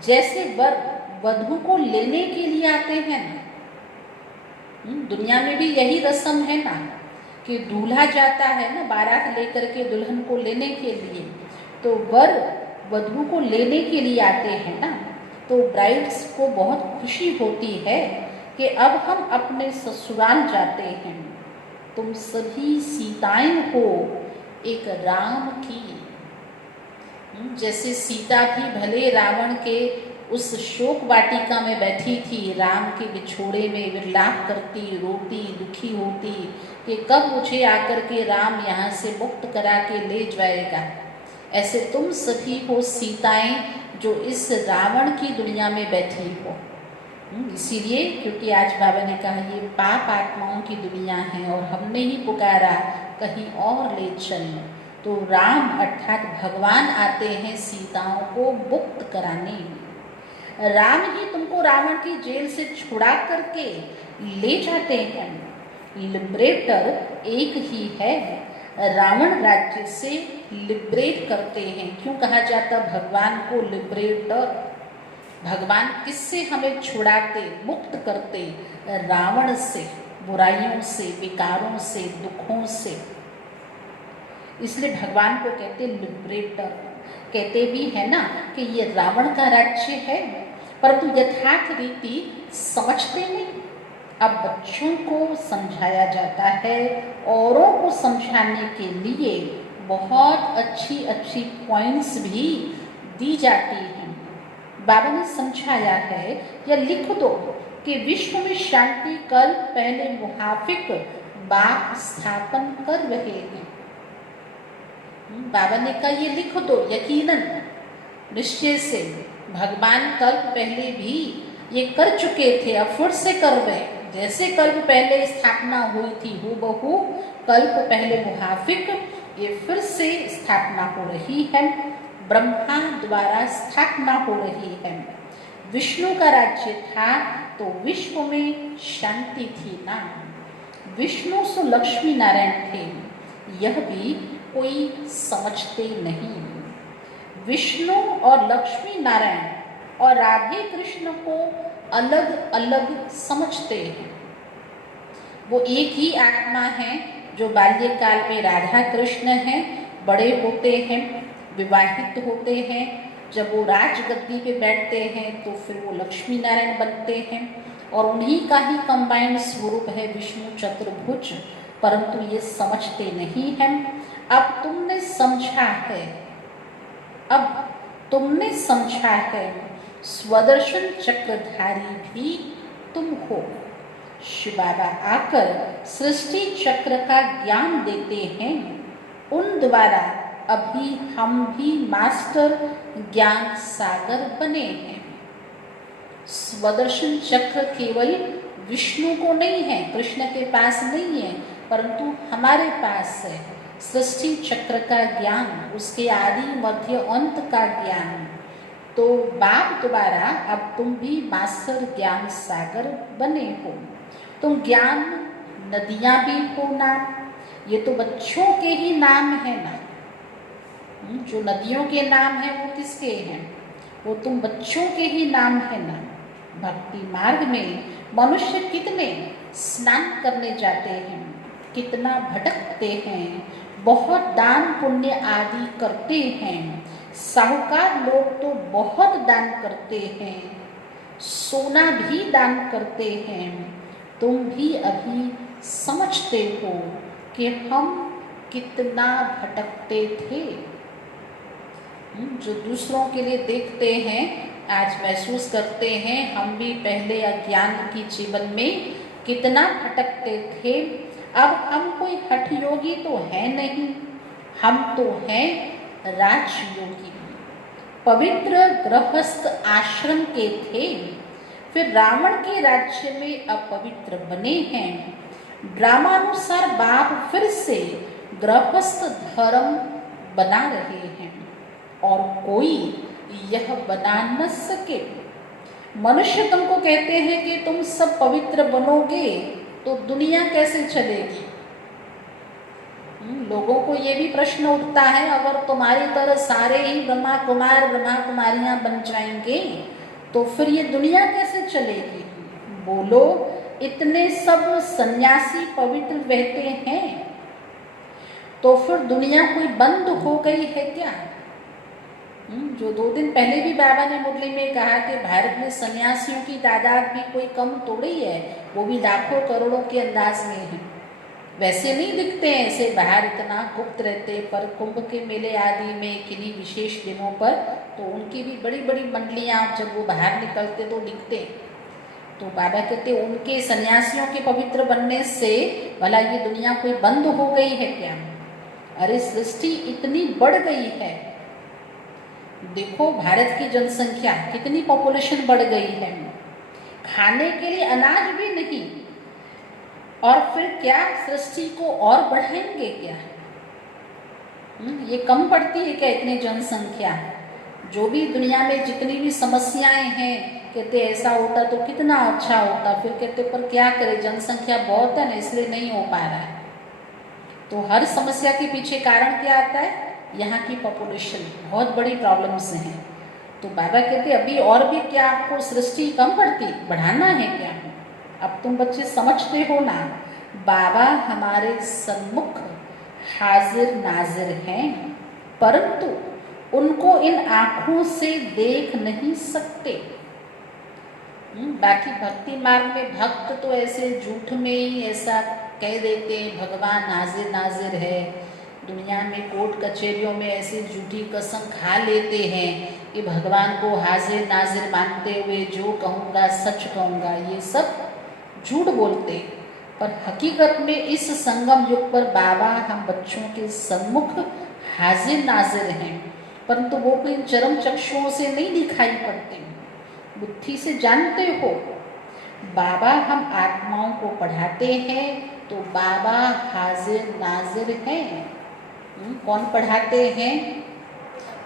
जैसे वर वधू को लेने के लिए आते हैं ना। दुनिया में भी यही रस्म है ना कि दूल्हा जाता है ना बारात लेकर के दुल्हन को लेने के लिए, तो वर वधू को लेने के लिए आते हैं ना। तो ब्राइड्स को बहुत खुशी होती है कि अब हम अपने ससुराल जाते हैं। तुम सभी सीताएं हो एक राम की। जैसे सीता भी भले रावण के उस शोक वाटिका में बैठी थी, राम के बिछोड़े में विलाप करती, रोती, दुखी होती कि कब मुझे आकर के राम यहाँ से मुक्त करा के ले जाएगा। ऐसे तुम सभी हो सीताएं जो इस रावण की दुनिया में बैठी हो। इसीलिए क्योंकि आज बाबा ने कहा ये पाप आत्माओं की दुनिया है और हमने ही पुकारा कहीं और ले चल। तो राम अर्थात भगवान आते हैं सीताओं को मुक्त कराने। राम ही तुमको रावण की जेल से छुड़ा करके ले जाते हैं। लिबरेटर एक ही है, रावण राज्य से लिबरेट करते हैं। क्यों कहा जाता भगवान को लिबरेटर? भगवान किससे हमें छुड़ाते, मुक्त करते? रावण से, बुराइयों से, विकारों से, दुखों से। इसलिए भगवान को कहते लिबरेटर। कहते भी है ना कि ये रावण का राज्य है, परंतु यथार्थ रीति समझते नहीं। अब बच्चों को समझाया जाता है, औरों को समझाने के लिए बहुत अच्छी अच्छी पॉइंट्स भी दी जाती हैं। बाबा ने समझाया है या लिख दो कि विश्व में शांति कल पहले मुहाफिक बाप स्थापन कर रहे हैं। बाबा ने कहा ये लिख दो, यकीनन निश्चय से भगवान कल्प पहले भी ये कर चुके थे, अब फिर से कर रहे। जैसे कल्प पहले स्थापना हुई थी हूबहू कल्प पहले मुहाफिक ये फिर से स्थापना हो रही है। ब्रह्मा द्वारा स्थापना हो रही है। विष्णु का राज्य था तो विश्व में शांति थी ना। विष्णु सो लक्ष्मी नारायण थे, यह भी कोई समझते नहीं। विष्णु और लक्ष्मी नारायण और राधे कृष्ण को अलग अलग समझते हैं। वो एक ही आत्मा है जो बाल्यकाल में राधा कृष्ण हैं, बड़े होते हैं, विवाहित होते हैं। जब वो राजगद्दी पे बैठते हैं तो फिर वो लक्ष्मी नारायण बनते हैं और उन्हीं का ही कंबाइंड स्वरूप है विष्णु चतुर्भुज, परंतु ये समझते नहीं हैं। अब तुमने समझा है, अब तुमने समझा है, स्वदर्शन चक्रधारी भी तुम हो। शिव बाबा आकर सृष्टि चक्र का ज्ञान देते हैं, उन द्वारा अभी हम भी मास्टर ज्ञान सागर बने हैं। स्वदर्शन चक्र केवल विष्णु को नहीं है, कृष्ण के पास नहीं है, परंतु हमारे पास है। सृष्टि चक्र का ज्ञान, उसके आदि मध्य अंत का ज्ञान। तो बाप द्वारा अब तुम भी मास्टर ज्ञान सागर बने हो। तुम ज्ञान नदियां भी हो ना, ये तो बच्चों के ही नाम है ना। जो नदियों के नाम है वो किसके हैं? वो तुम बच्चों के ही नाम है ना। भक्ति मार्ग में मनुष्य कितने स्नान करने जाते हैं, कितना भटकते हैं, बहुत दान पुण्य आदि करते हैं। साहूकार लोग तो बहुत दान करते हैं, सोना भी दान करते हैं। तुम भी अभी समझते हो कि हम कितना भटकते थे। जो दूसरों के लिए देखते हैं, आज महसूस करते हैं हम भी पहले अज्ञान की जीवन में कितना भटकते थे। अब हम कोई हठ योगी तो है नहीं, हम तो हैं राजयोगी। पवित्र गृहस्थ आश्रम के थे, फिर रावण के राज्य में अपवित्र बने हैं। ड्रामानुसार बाप फिर से गृहस्थ धर्म बना रहे हैं और कोई यह बना न सके। मनुष्य तुमको कहते हैं कि तुम सब पवित्र बनोगे तो दुनिया कैसे चलेगी। लोगों को ये भी प्रश्न उठता है, अगर तुम्हारी तरह सारे ही ब्रह्मा कुमार ब्रह्मा कुमारियां बन जाएंगे तो फिर ये दुनिया कैसे चलेगी। बोलो, इतने सब सन्यासी पवित्र रहते हैं तो फिर दुनिया कोई बंद हो गई है क्या? जो 2 दिन पहले भी बाबा ने मुरली में कहा कि भारत में सन्यासियों की तादाद भी कोई कम थोड़ी है, वो भी लाखों करोड़ों के अंदाज में है। वैसे नहीं दिखते हैं, ऐसे बाहर इतना गुप्त रहते, पर कुंभ के मेले आदि में किन्हीं विशेष दिनों पर तो उनकी भी बड़ी बड़ी मंडलियाँ जब वो बाहर निकलते तो दिखते। तो बाबा कहते उनके सन्यासियों के पवित्र बनने से भला ये दुनिया कोई बंद हो गई है क्या? अरे सृष्टि इतनी बढ़ गई है, देखो भारत की जनसंख्या कितनी, पॉपुलेशन बढ़ गई है, खाने के लिए अनाज भी नहीं, और फिर क्या सृष्टि को और बढ़ाएंगे क्या? ये कम पड़ती है क्या इतनी जनसंख्या? जो भी दुनिया में जितनी भी समस्याएं हैं, कहते ऐसा होता तो कितना अच्छा होता, फिर कहते पर क्या करें, जनसंख्या बहुत है ना, इसलिए नहीं हो पा रहा है। तो हर समस्या के पीछे कारण क्या आता है? यहाँ की पॉपुलेशन, बहुत बड़ी प्रॉब्लम्स हैं। तो बाबा कहते अभी और भी क्या आपको सृष्टि कम पड़ती, बढ़ाना है क्या? अब तुम बच्चे समझते हो ना, बाबा हमारे सन्मुख हाजिर नाजिर हैं, परंतु उनको इन आँखों से देख नहीं सकते। बाकी भक्ति मार्ग में भक्त तो ऐसे झूठ में ही ऐसा कह देते हैं भगवान हाजिर नाजिर है, दुनिया में कोर्ट कचहरियों में ऐसी झूठी कसम खा लेते हैं कि भगवान को हाजिर नाजिर मानते हुए जो कहूँगा सच कहूँगा, ये सब झूठ बोलते। पर हकीकत में इस संगम युग पर बाबा हम बच्चों के सम्मुख हाजिर नाजिर हैं, परंतु वो कोई चरम चक्षुओं से नहीं दिखाई पड़ते, बुद्धि से जानते हो। बाबा हम आत्माओं को पढ़ाते हैं तो बाबा हाजिर नाजिर हैं। कौन पढ़ाते हैं,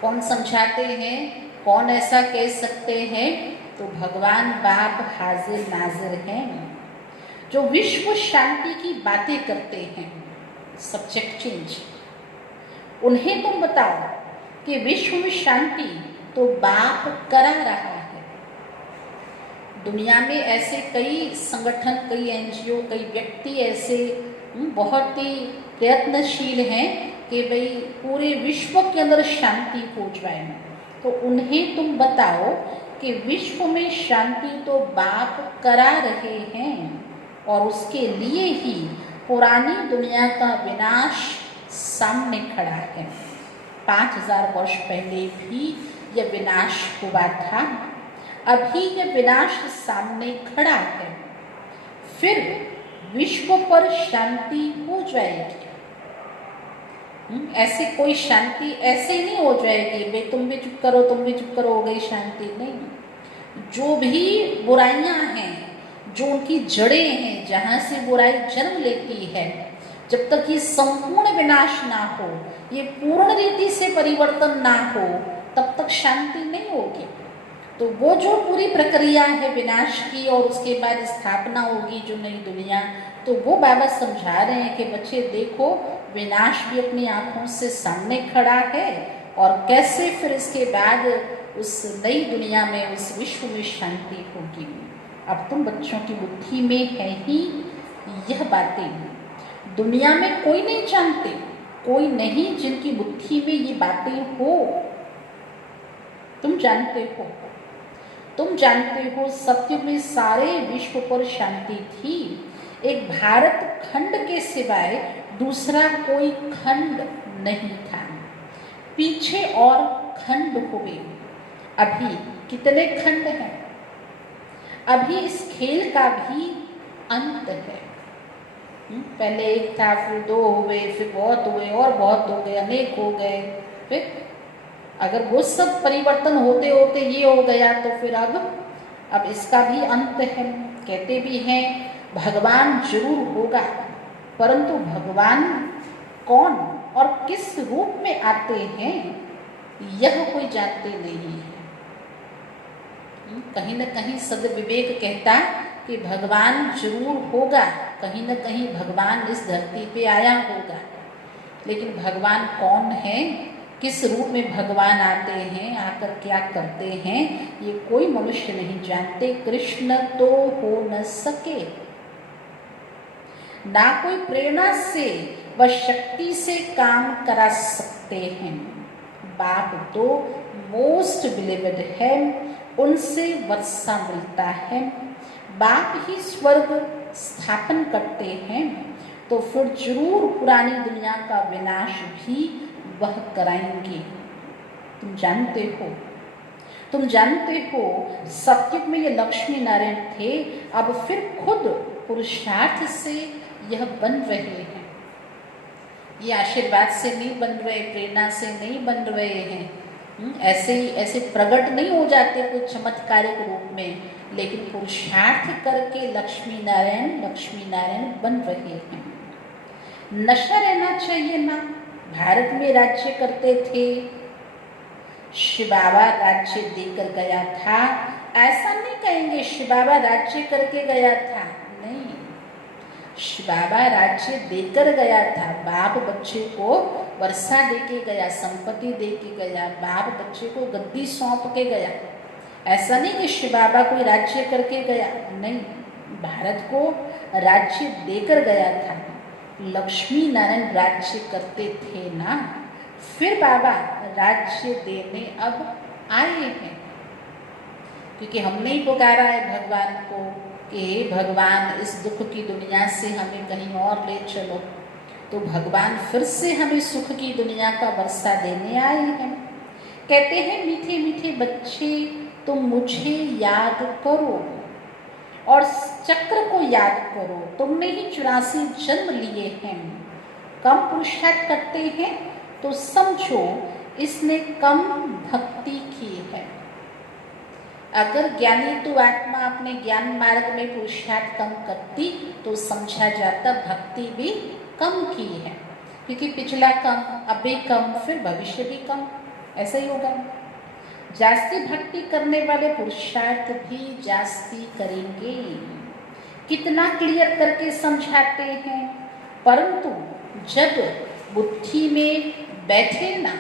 कौन समझाते हैं, कौन ऐसा कह सकते हैं? तो भगवान बाप हाजिर नाजिर हैं, जो विश्व शांति की बातें करते हैं। सब्जेक्ट चेंज, उन्हें तुम बताओ कि विश्व में शांति तो बाप करा रहा है। दुनिया में ऐसे कई संगठन, कई एनजीओ, कई व्यक्ति ऐसे बहुत ही प्रयत्नशील हैं कि भाई पूरे विश्व के अंदर शांति हो जाए। तो उन्हें तुम बताओ कि विश्व में शांति तो बाप करा रहे हैं, और उसके लिए ही पुरानी दुनिया का विनाश सामने खड़ा है। 5000 वर्ष पहले भी यह विनाश हुआ था, अभी यह विनाश सामने खड़ा है, फिर विश्व पर शांति हो जाएगी। ऐसे कोई शांति ऐसे ही नहीं हो जाएगी भाई तुम भी चुप करो, तुम भी चुप करो, हो गई शांति, नहीं। जो भी बुराइयां हैं, जो उनकी जड़ें हैं, जहाँ से बुराई जन्म लेती है, जब तक ये संपूर्ण विनाश ना हो, ये पूर्ण रीति से परिवर्तन ना हो, तब तक शांति नहीं होगी। तो वो जो पूरी प्रक्रिया है विनाश की, और उसके बाद स्थापना होगी जो नई दुनिया, तो वो बाबा समझा रहे हैं कि बच्चे देखो विनाश भी अपनी आंखों से सामने खड़ा है, और कैसे फिर इसके बाद उस नई दुनिया में, उस विश्व में शांति होगी। अब तुम बच्चों की बुद्धि में है ही यह बातें, दुनिया में कोई नहीं जानते, कोई नहीं जिनकी बुद्धि में ये बातें हो। तुम जानते हो, तुम जानते हो सत्य में सारे विश्व पर शांति थी। एक भारत खंड के सिवाय दूसरा कोई खंड नहीं था, पीछे और खंड हुए। अभी कितने खंड हैं? अभी इस खेल का भी अंत है। पहले एक था, फिर 2 हुए, फिर बहुत हुए, और बहुत हो गए, अनेक हो गए। फिर अगर वो सब परिवर्तन होते होते ये हो गया तो फिर अब इसका भी अंत है। कहते भी हैं भगवान जरूर होगा, परंतु भगवान कौन और किस रूप में आते हैं यह कोई जानते नहीं है। कहीं न कहीं सदविवेक कहता कि भगवान जरूर होगा, कहीं न कहीं भगवान इस धरती पे आया होगा, लेकिन भगवान कौन है, किस रूप में भगवान आते हैं, आकर क्या करते हैं, ये कोई मनुष्य नहीं जानते। कृष्ण तो हो न सके, ना कोई प्रेरणा से व शक्ति से काम करा सकते हैं। बाप तो मोस्ट बिलीवेड है, उनसे वर्षा मिलता है। बाप ही स्वर्ग स्थापन करते हैं तो फिर जरूर पुरानी दुनिया का विनाश भी वह कराएंगे। तुम जानते हो सत्युग में ये लक्ष्मी नारायण थे, अब फिर खुद पुरुषार्थ से यह बन रहे हैं। ये आशीर्वाद से नहीं बन रहे, प्रेरणा से नहीं बन रहे हैं, ऐसे प्रकट नहीं हो जाते कोई चमत्कारिक रूप में, लेकिन पुरुषार्थ करके लक्ष्मी नारायण बन रहे हैं। नशा रहना चाहिए ना। भारत में राज्य करते थे, शिव बाबा राज्य देकर गया था, ऐसा नहीं कहेंगे शिव बाबा राज्य करके गया था, नहीं, शिव बाबा राज्य देकर गया था। बाप बच्चे को वर्षा देके गया, संपत्ति देके गया, बाप बच्चे को गद्दी सौंप के गया। ऐसा नहीं कि शिव बाबा कोई राज्य करके गया, नहीं, भारत को राज्य देकर गया था। लक्ष्मी नारायण राज्य करते थे ना, फिर बाबा राज्य देने अब आए हैं, क्योंकि हमने ही पुकारा है भगवान को कि हे भगवान इस दुख की दुनिया से हमें कहीं और ले चलो, तो भगवान फिर से हमें सुख की दुनिया का वर्षा देने आए हैं। कहते हैं मीठे मीठे बच्चे तुम मुझे याद करो और चक्र को याद करो, तुमने ही 84 जन्म लिए हैं। कम पुरुषार्थ करते हैं तो समझो इसने कम भक्ति की है। अगर ज्ञानी तो आत्मा अपने ज्ञान मार्ग में पुरुषार्थ कम करती तो समझा जाता भक्ति भी कम की है, क्योंकि पिछला कम, अभी कम, फिर भविष्य भी कम, ऐसा ही होगा। जास्ती भक्ति करने वाले पुरुषार्थ भी जास्ती करेंगे। कितना क्लियर करके समझाते हैं, परंतु जब बुद्धि में बैठे ना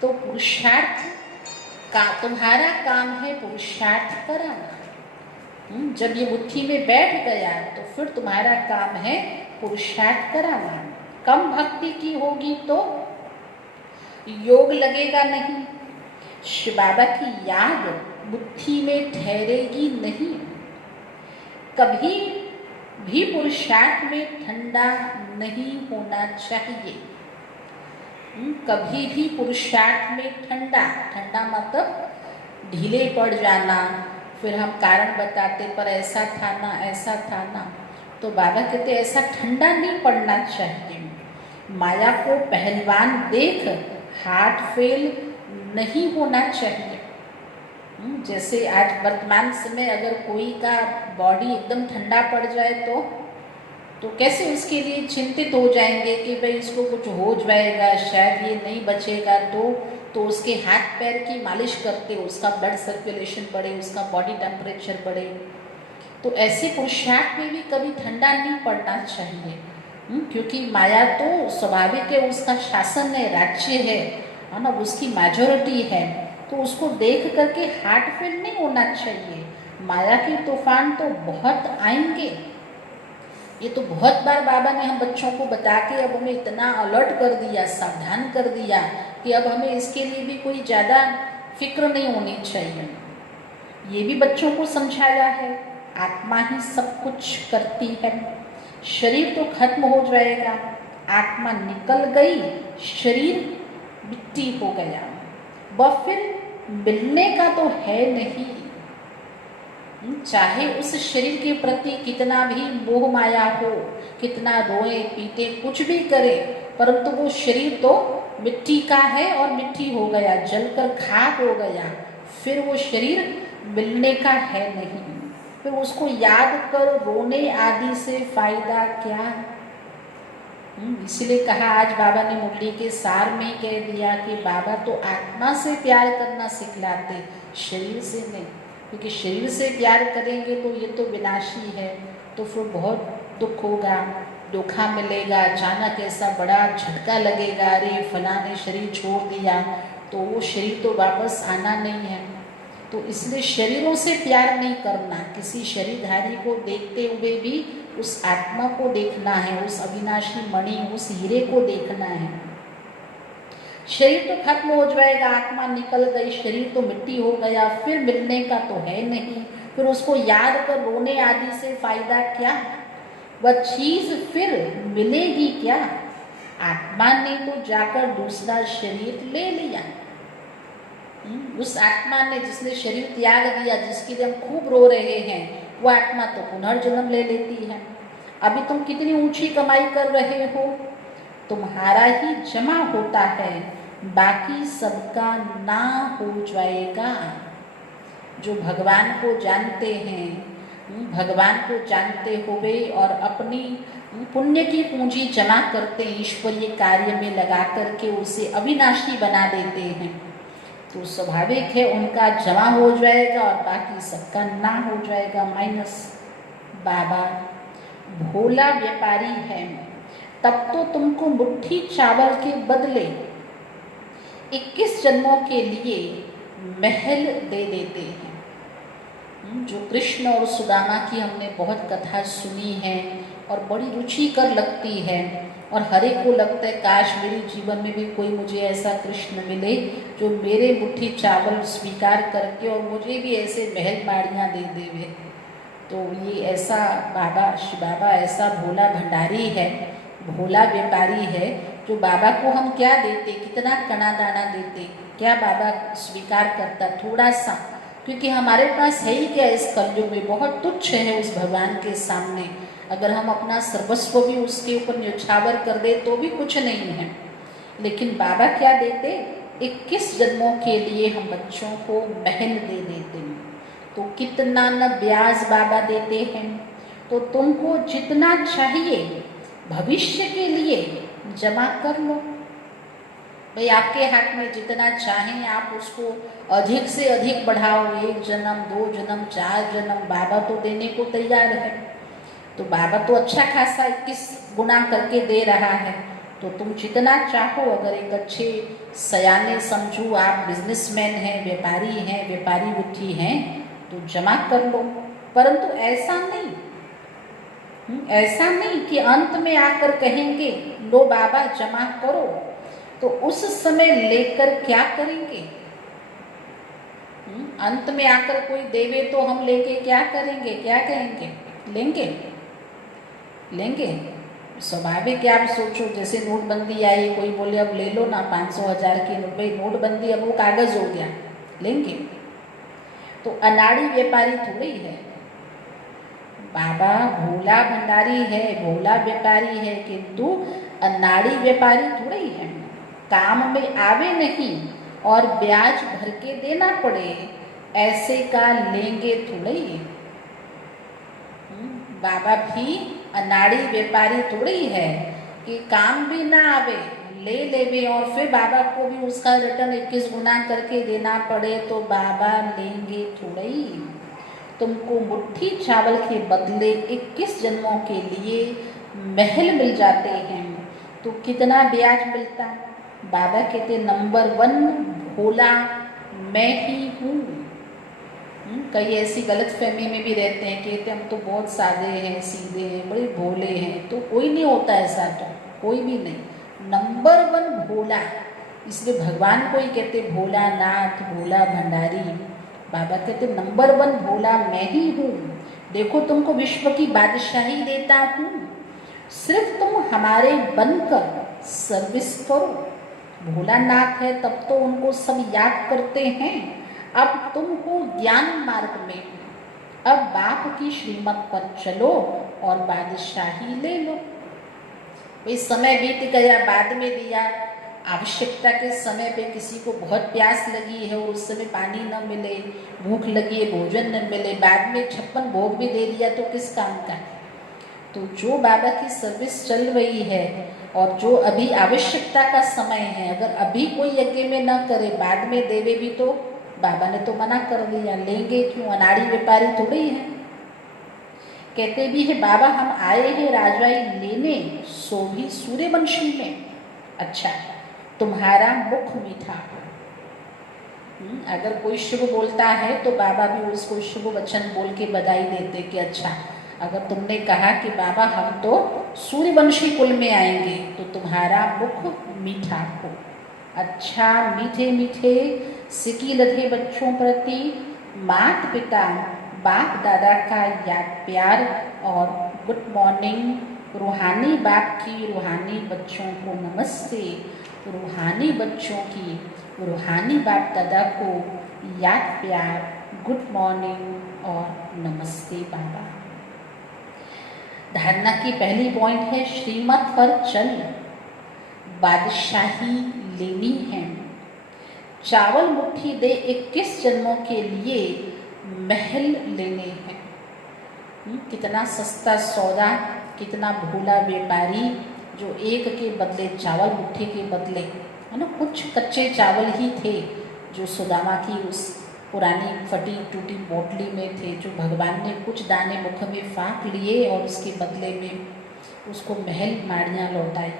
तो पुरुषार्थ का तुम्हारा काम है पुरुषार्थ कराना। जब ये बुद्धि में बैठ गया तो फिर तुम्हारा काम है पुरुषार्थ कराना। कम भक्ति की होगी तो योग लगेगा नहीं, शिव बाबा की याद बुद्धि में ठहरेगी नहीं। कभी भी पुरुषार्थ में ठंडा नहीं होना चाहिए। कभी भी पुरुषार्थ में ठंडा मतलब ढीले पड़ जाना, फिर हम कारण बताते पर ऐसा था ना, तो बाबा कहते ऐसा ठंडा नहीं पड़ना चाहिए। माया को पहलवान देख हार्ट फेल नहीं होना चाहिए। जैसे आज वर्तमान समय अगर कोई का बॉडी एकदम ठंडा पड़ जाए तो कैसे उसके लिए चिंतित हो जाएंगे कि भाई इसको कुछ हो जाएगा, शायद ये नहीं बचेगा, तो उसके हाथ पैर की मालिश करते, उसका ब्लड सर्कुलेशन बढ़े, उसका बॉडी टेम्परेचर बढ़े। तो ऐसे पुरुषार्थ में भी कभी ठंडा नहीं पड़ना चाहिए, क्योंकि माया तो स्वाभाविक है, उसका शासन है, राज्य है ना, उसकी मेजॉरिटी है, तो उसको देख करके हार्ट फेल नहीं होना चाहिए। माया के तूफान तो बहुत आएंगे, ये तो बहुत बार बाबा ने हम बच्चों को बता के अब हमें इतना अलर्ट कर दिया, सावधान कर दिया कि अब हमें इसके लिए भी कोई ज़्यादा फिक्र नहीं होनी चाहिए। ये भी बच्चों को समझाया है, आत्मा ही सब कुछ करती है। शरीर तो खत्म हो जाएगा, आत्मा निकल गई, शरीर मिट्टी हो गया, वह फिर मिलने का तो है नहीं। चाहे उस शरीर के प्रति कितना भी मोह माया हो, कितना रोए पीटे कुछ भी करे, परंतु वो शरीर तो मिट्टी का है और मिट्टी हो गया, जलकर खाक हो गया, फिर वो शरीर मिलने का है नहीं। फिर उसको याद कर रोने आदि से फायदा क्या। इसलिए कहा आज बाबा ने मुरली के सार में कह दिया कि बाबा तो आत्मा से प्यार करना सिखलाते, शरीर से नहीं, क्योंकि शरीर से प्यार करेंगे तो ये तो विनाशी है, तो फिर बहुत दुख होगा, धोखा मिलेगा, अचानक ऐसा बड़ा झटका लगेगा, अरे फला ने शरीर छोड़ दिया, तो वो शरीर तो वापस आना नहीं है। तो इसलिए शरीरों से प्यार नहीं करना, किसी शरीरधारी को देखते हुए भी उस आत्मा को देखना है, उस अविनाशी मणि, उस हीरे को देखना है। शरीर तो खत्म हो जाएगा, आत्मा निकल गई, शरीर तो मिट्टी हो गया, फिर मिलने का तो है नहीं, फिर उसको याद कर रोने आदि से फायदा क्या? वह चीज फिर मिलेगी क्या? आत्मा ने तो जाकर दूसरा शरीर ले लिया। उस आत्मा ने, जिसने शरीर त्याग दिया, जिसके लिए हम खूब रो रहे हैं, वो आत्मा तो पुनर्जन्म ले लेती है। अभी तुम कितनी ऊंची कमाई कर रहे हो, तुम्हारा ही जमा होता है, बाकी सबका ना हो जाएगा। जो भगवान को जानते हैं, भगवान को जानते हुए और अपनी पुण्य की पूंजी जमा करते हैं, ईश्वरीय कार्य में लगा करके उसे अविनाशी बना देते हैं, तो स्वाभाविक है उनका जमा हो जाएगा और बाकी सबका ना हो जाएगा, माइनस। बाबा भोला व्यापारी है, तब तो तुमको मुट्ठी चावल के बदले 21 जन्मों के लिए महल दे देते हैं। जो कृष्ण और सुदामा की हमने बहुत कथा सुनी है और बड़ी रुचिकर लगती है, और हर एक को लगता है काश मेरे जीवन में भी कोई मुझे ऐसा कृष्ण मिले जो मेरे मुट्ठी चावल स्वीकार करके और मुझे भी ऐसे महल बाड़ियाँ दे देवे। तो ये ऐसा बाबा, शिव बाबा ऐसा भोला भंडारी है, भोला व्यापारी है, जो बाबा को हम क्या देते, कितना कणा दाना देते, क्या बाबा स्वीकार करता? थोड़ा सा, क्योंकि हमारे पास है ही क्या इस कलयुग में, बहुत तुच्छ है उस भगवान के सामने। अगर हम अपना सर्वस्व भी उसके ऊपर न्यौछावर कर दे तो भी कुछ नहीं है। लेकिन बाबा क्या देते? 21 जन्मों के लिए हम बच्चों को महल दे देते हैं। तो कितना न ब्याज बाबा देते हैं। तो तुमको जितना चाहिए भविष्य के लिए जमा कर लो। भाई आपके हाथ में जितना चाहें आप उसको अधिक से अधिक बढ़ाओ, 1 जन्म 2 जन्म 4 जन्म, बाबा तो देने को तैयार है। तो बाबा तो अच्छा खासा 21 गुना करके दे रहा है। तो तुम जितना चाहो, अगर एक अच्छे सयाने समझो, आप बिजनेसमैन हैं, व्यापारी हैं, व्यापारी बुद्धि हैं, तो जमा कर लो। परंतु ऐसा नहीं, ऐसा नहीं कि अंत में आकर कहेंगे लो बाबा जमा करो, तो उस समय लेकर क्या करेंगे? अंत में आकर कोई देवे तो हम लेके क्या करेंगे? क्या कहेंगे? लेंगे। स्वाभाविक है। आप सोचो, जैसे नोटबंदी आई, कोई बोले अब ले लो ना 500-1000 की रुपये, नोटबंदी, अब वो कागज हो गया, लेंगे? तो अनाड़ी व्यापारी थोड़ी है बाबा, भोला भंडारी है, भोला व्यापारी है, किंतु अनाड़ी व्यापारी थोड़ी है। काम में आवे नहीं और ब्याज भर के देना पड़े, ऐसे का लेंगे थोड़ी। बाबा भी अनाड़ी व्यापारी थोड़ी है कि काम भी ना आवे, ले लेवे और फिर बाबा को भी उसका रिटर्न 21 गुना करके देना पड़े, तो बाबा लेंगे थोड़ी। तुमको मुट्ठी चावल के बदले 21 जन्मों के लिए महल मिल जाते हैं। तो कितना ब्याज मिलता? बाबा कहते नंबर 1 भोला मैं ही हूँ। कई ऐसी गलत फहमी में भी रहते हैं, कहते हम तो बहुत सादे हैं, सीधे हैं, बड़े भोले हैं। तो कोई नहीं होता ऐसा, तो कोई भी नहीं। नंबर 1 भोला, इसलिए भगवान को ही कहते भोलानाथ, भोला भंडारी। बाबा कहते नंबर 1 भोला मैं ही हूँ। देखो तुमको विश्व की बादशाही देता हूँ, सिर्फ तुम हमारे बनकर सर्विस करो। भोलानाथ है तब तो उनको सब याद करते हैं। अब तुम हो ज्ञान मार्ग में, अब बाप की श्रीमत पर चलो और बादशाही ले लो। भाई समय बीत गया, बाद में दिया, आवश्यकता के समय पे किसी को बहुत प्यास लगी है और उस समय पानी न मिले, भूख लगी है, भोजन न मिले, बाद में 56 भोग भी दे दिया, तो किस काम का? तो जो बाबा की सर्विस चल रही है और जो अभी आवश्यकता का समय है, अगर अभी कोई यज्ञ में न करे, बाद में देवे भी, तो बाबा ने तो मना कर दिया, लेंगे क्यों? अनाड़ी व्यापारी थोड़ी है। कहते भी है बाबा हम आए हैं राजवाई लेने, सो भी सूर्यवंशी में। अच्छा, तुम्हारा मुख मीठा। अगर कोई शुभ बोलता है तो बाबा भी उसको शुभ वचन बोल के बधाई देते कि अच्छा, अगर तुमने कहा कि बाबा हम तो सूर्यवंशी कुल में आएंगे, तो तुम्हारा मुख मीठा हो। अच्छा मीठे मीठे सिकी लधे बच्चों प्रति माता पिता बाप दादा का याद प्यार और गुड मॉर्निंग। रूहानी बाप की रूहानी बच्चों को नमस्ते। रूहानी बच्चों की रूहानी बाप दादा को याद प्यार, गुड मॉर्निंग और नमस्ते बाबा। धारणा की पहली पॉइंट है श्रीमत पर चल, बादशाही लेनी है। चावल मुट्ठी दे 21 जन्मों के लिए महल लेने हैं। कितना सस्ता सौदा, कितना भोला व्यापारी जो एक के बदले चावल मुट्ठी के बदले, है ना, कुछ कच्चे चावल ही थे जो सुदामा की उस पुरानी फटी टूटी पोटली में थे, जो भगवान ने कुछ दाने मुख में फाँक लिए और उसके बदले में उसको महल माड़ियाँ लौटाई।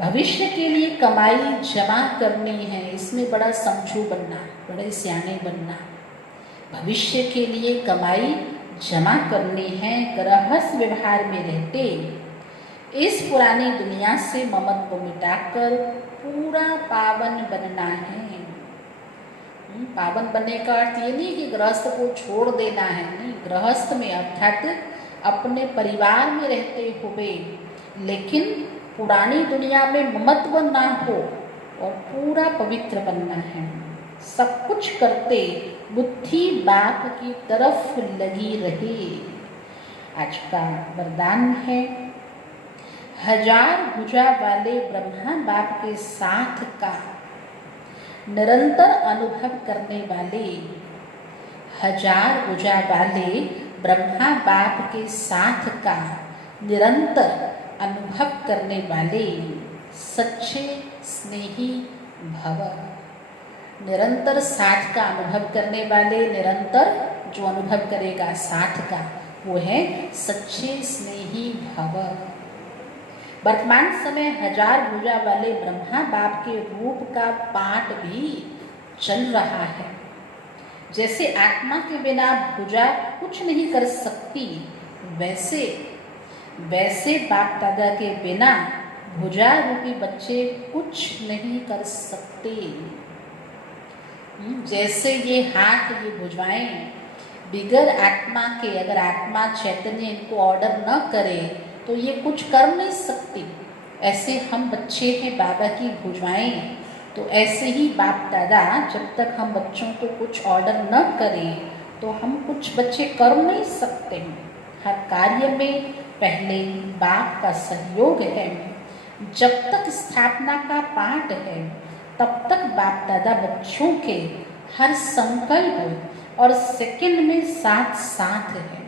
भविष्य के लिए कमाई जमा करनी है, इसमें बड़ा समझू बनना, बड़े सियाने बनना। भविष्य के लिए कमाई जमा करनी है, गृहस्थ व्यवहार में रहते इस पुरानी दुनिया से ममत्व मिटाकर पूरा पावन बनना है। पावन बनने का अर्थ ये नहीं कि गृहस्थ को छोड़ देना है, नहीं, गृहस्थ में अर्थात अपने परिवार में रहते हुए लेकिन पुरानी दुनिया में ममत्व ना हो और पूरा पवित्र बनना है। सब कुछ करते बुद्धि बाप की तरफ लगी रहे। आज का वरदान है 1000 भुजा वाले ब्रह्मा बाप के साथ का निरंतर अनुभव करने वाले, 1000 भुजा वाले ब्रह्मा बाप के साथ का निरंतर अनुभव करने वाले सच्चे स्नेही भव। निरंतर साथ का अनुभव करने वाले, निरंतर जो अनुभव करेगा साथ का, वो है सच्चे स्नेही भव। वर्तमान समय 1000 भुजा वाले ब्रह्मा बाप के रूप का पाठ भी चल रहा है। जैसे आत्मा के बिना भुजा कुछ नहीं कर सकती, वैसे बाप दादा के बिना भुजा रूपी बच्चे कुछ नहीं कर सकते। जैसे ये हाथ, ये भुजाएं बिगर आत्मा के, अगर आत्मा चैतन्य इनको ऑर्डर न करे तो ये कुछ कर नहीं सकती। ऐसे हम बच्चे हैं बाबा की भुजाएं, तो ऐसे ही बाप दादा जब तक हम बच्चों को कुछ ऑर्डर न करें तो हम कुछ बच्चे कर नहीं सकते हैं। हर कार्य में पहले बाप का सहयोग है। जब तक स्थापना का पाठ है तब तक बाप दादा बच्चों के हर संकल्प और सेकंड में साथ साथ है।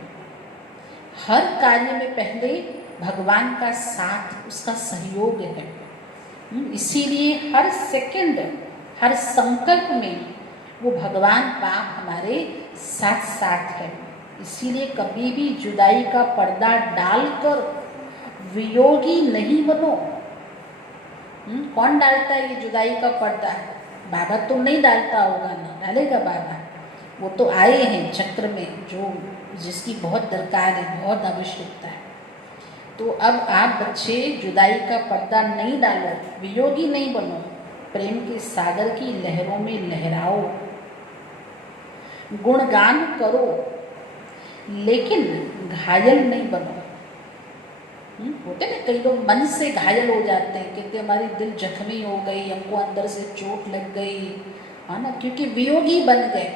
हर कार्य में पहले भगवान का साथ, उसका सहयोग है। इसीलिए हर सेकंड, हर संकल्प में वो भगवान बाप हमारे साथ साथ है। इसीलिए कभी भी जुदाई का पर्दा डालकर वियोगी नहीं बनो। कौन डालता है ये जुदाई का पर्दा? बाबा तो नहीं डालता होगा, ना डालेगा बाबा। वो तो आए हैं चक्र में, जो जिसकी बहुत दरकार है, बहुत आवश्यकता है। तो अब आप बच्चे जुदाई का पर्दा नहीं डालो, वियोगी नहीं बनो, प्रेम के सागर की लहरों में लहराओ, गुणगान करो, लेकिन घायल नहीं बनो। होते ना कई लोग मन से घायल हो जाते हैं, कहते हमारी दिल जख्मी हो गई, हमको अंदर से चोट लग गई, है ना, क्योंकि वियोगी बन गए,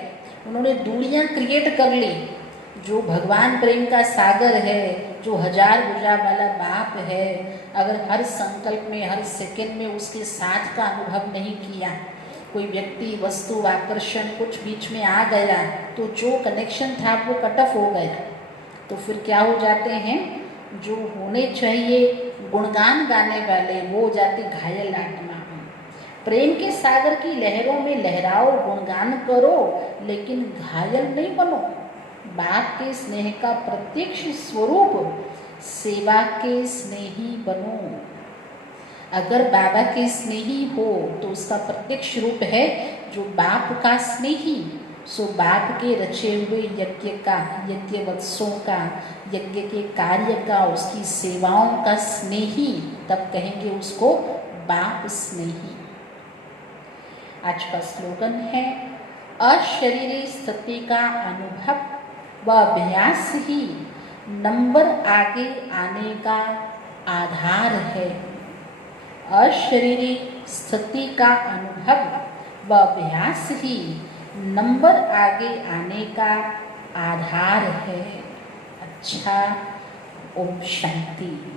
उन्होंने दूरियां क्रिएट कर ली। जो भगवान प्रेम का सागर है, जो 1000 भुजा वाला बाप है, अगर हर संकल्प में, हर सेकंड में उसके साथ का अनुभव नहीं किया, कोई व्यक्ति, वस्तु, आकर्षण कुछ बीच में आ गया तो जो कनेक्शन था वो कट ऑफ हो गया। तो फिर क्या हो जाते हैं, जो होने चाहिए गुणगान गाने वाले, वो हो जाते घायल आत्मा। प्रेम के सागर की लहरों में लहराओ, गुणगान करो, लेकिन घायल नहीं बनो। बाप के स्नेह का प्रत्यक्ष स्वरूप सेवा के स्नेही बनो। अगर बाबा के स्नेही हो तो उसका प्रत्यक्ष रूप है जो बाप का स्नेही, सो बाप के रचे हुए यज्ञ का, यज्ञ वत्सों का, यज्ञ के कार्य का, उसकी सेवाओं का स्नेही, तब कहेंगे उसको बाप स्नेही। आज का स्लोगन है, अशरीरी स्थिति का अनुभव व अभ्यास ही नंबर आगे आने का आधार है। अशरीरी स्थिति का अनुभव व अभ्यास ही नंबर आगे आने का आधार है। अच्छा, ओम शांति।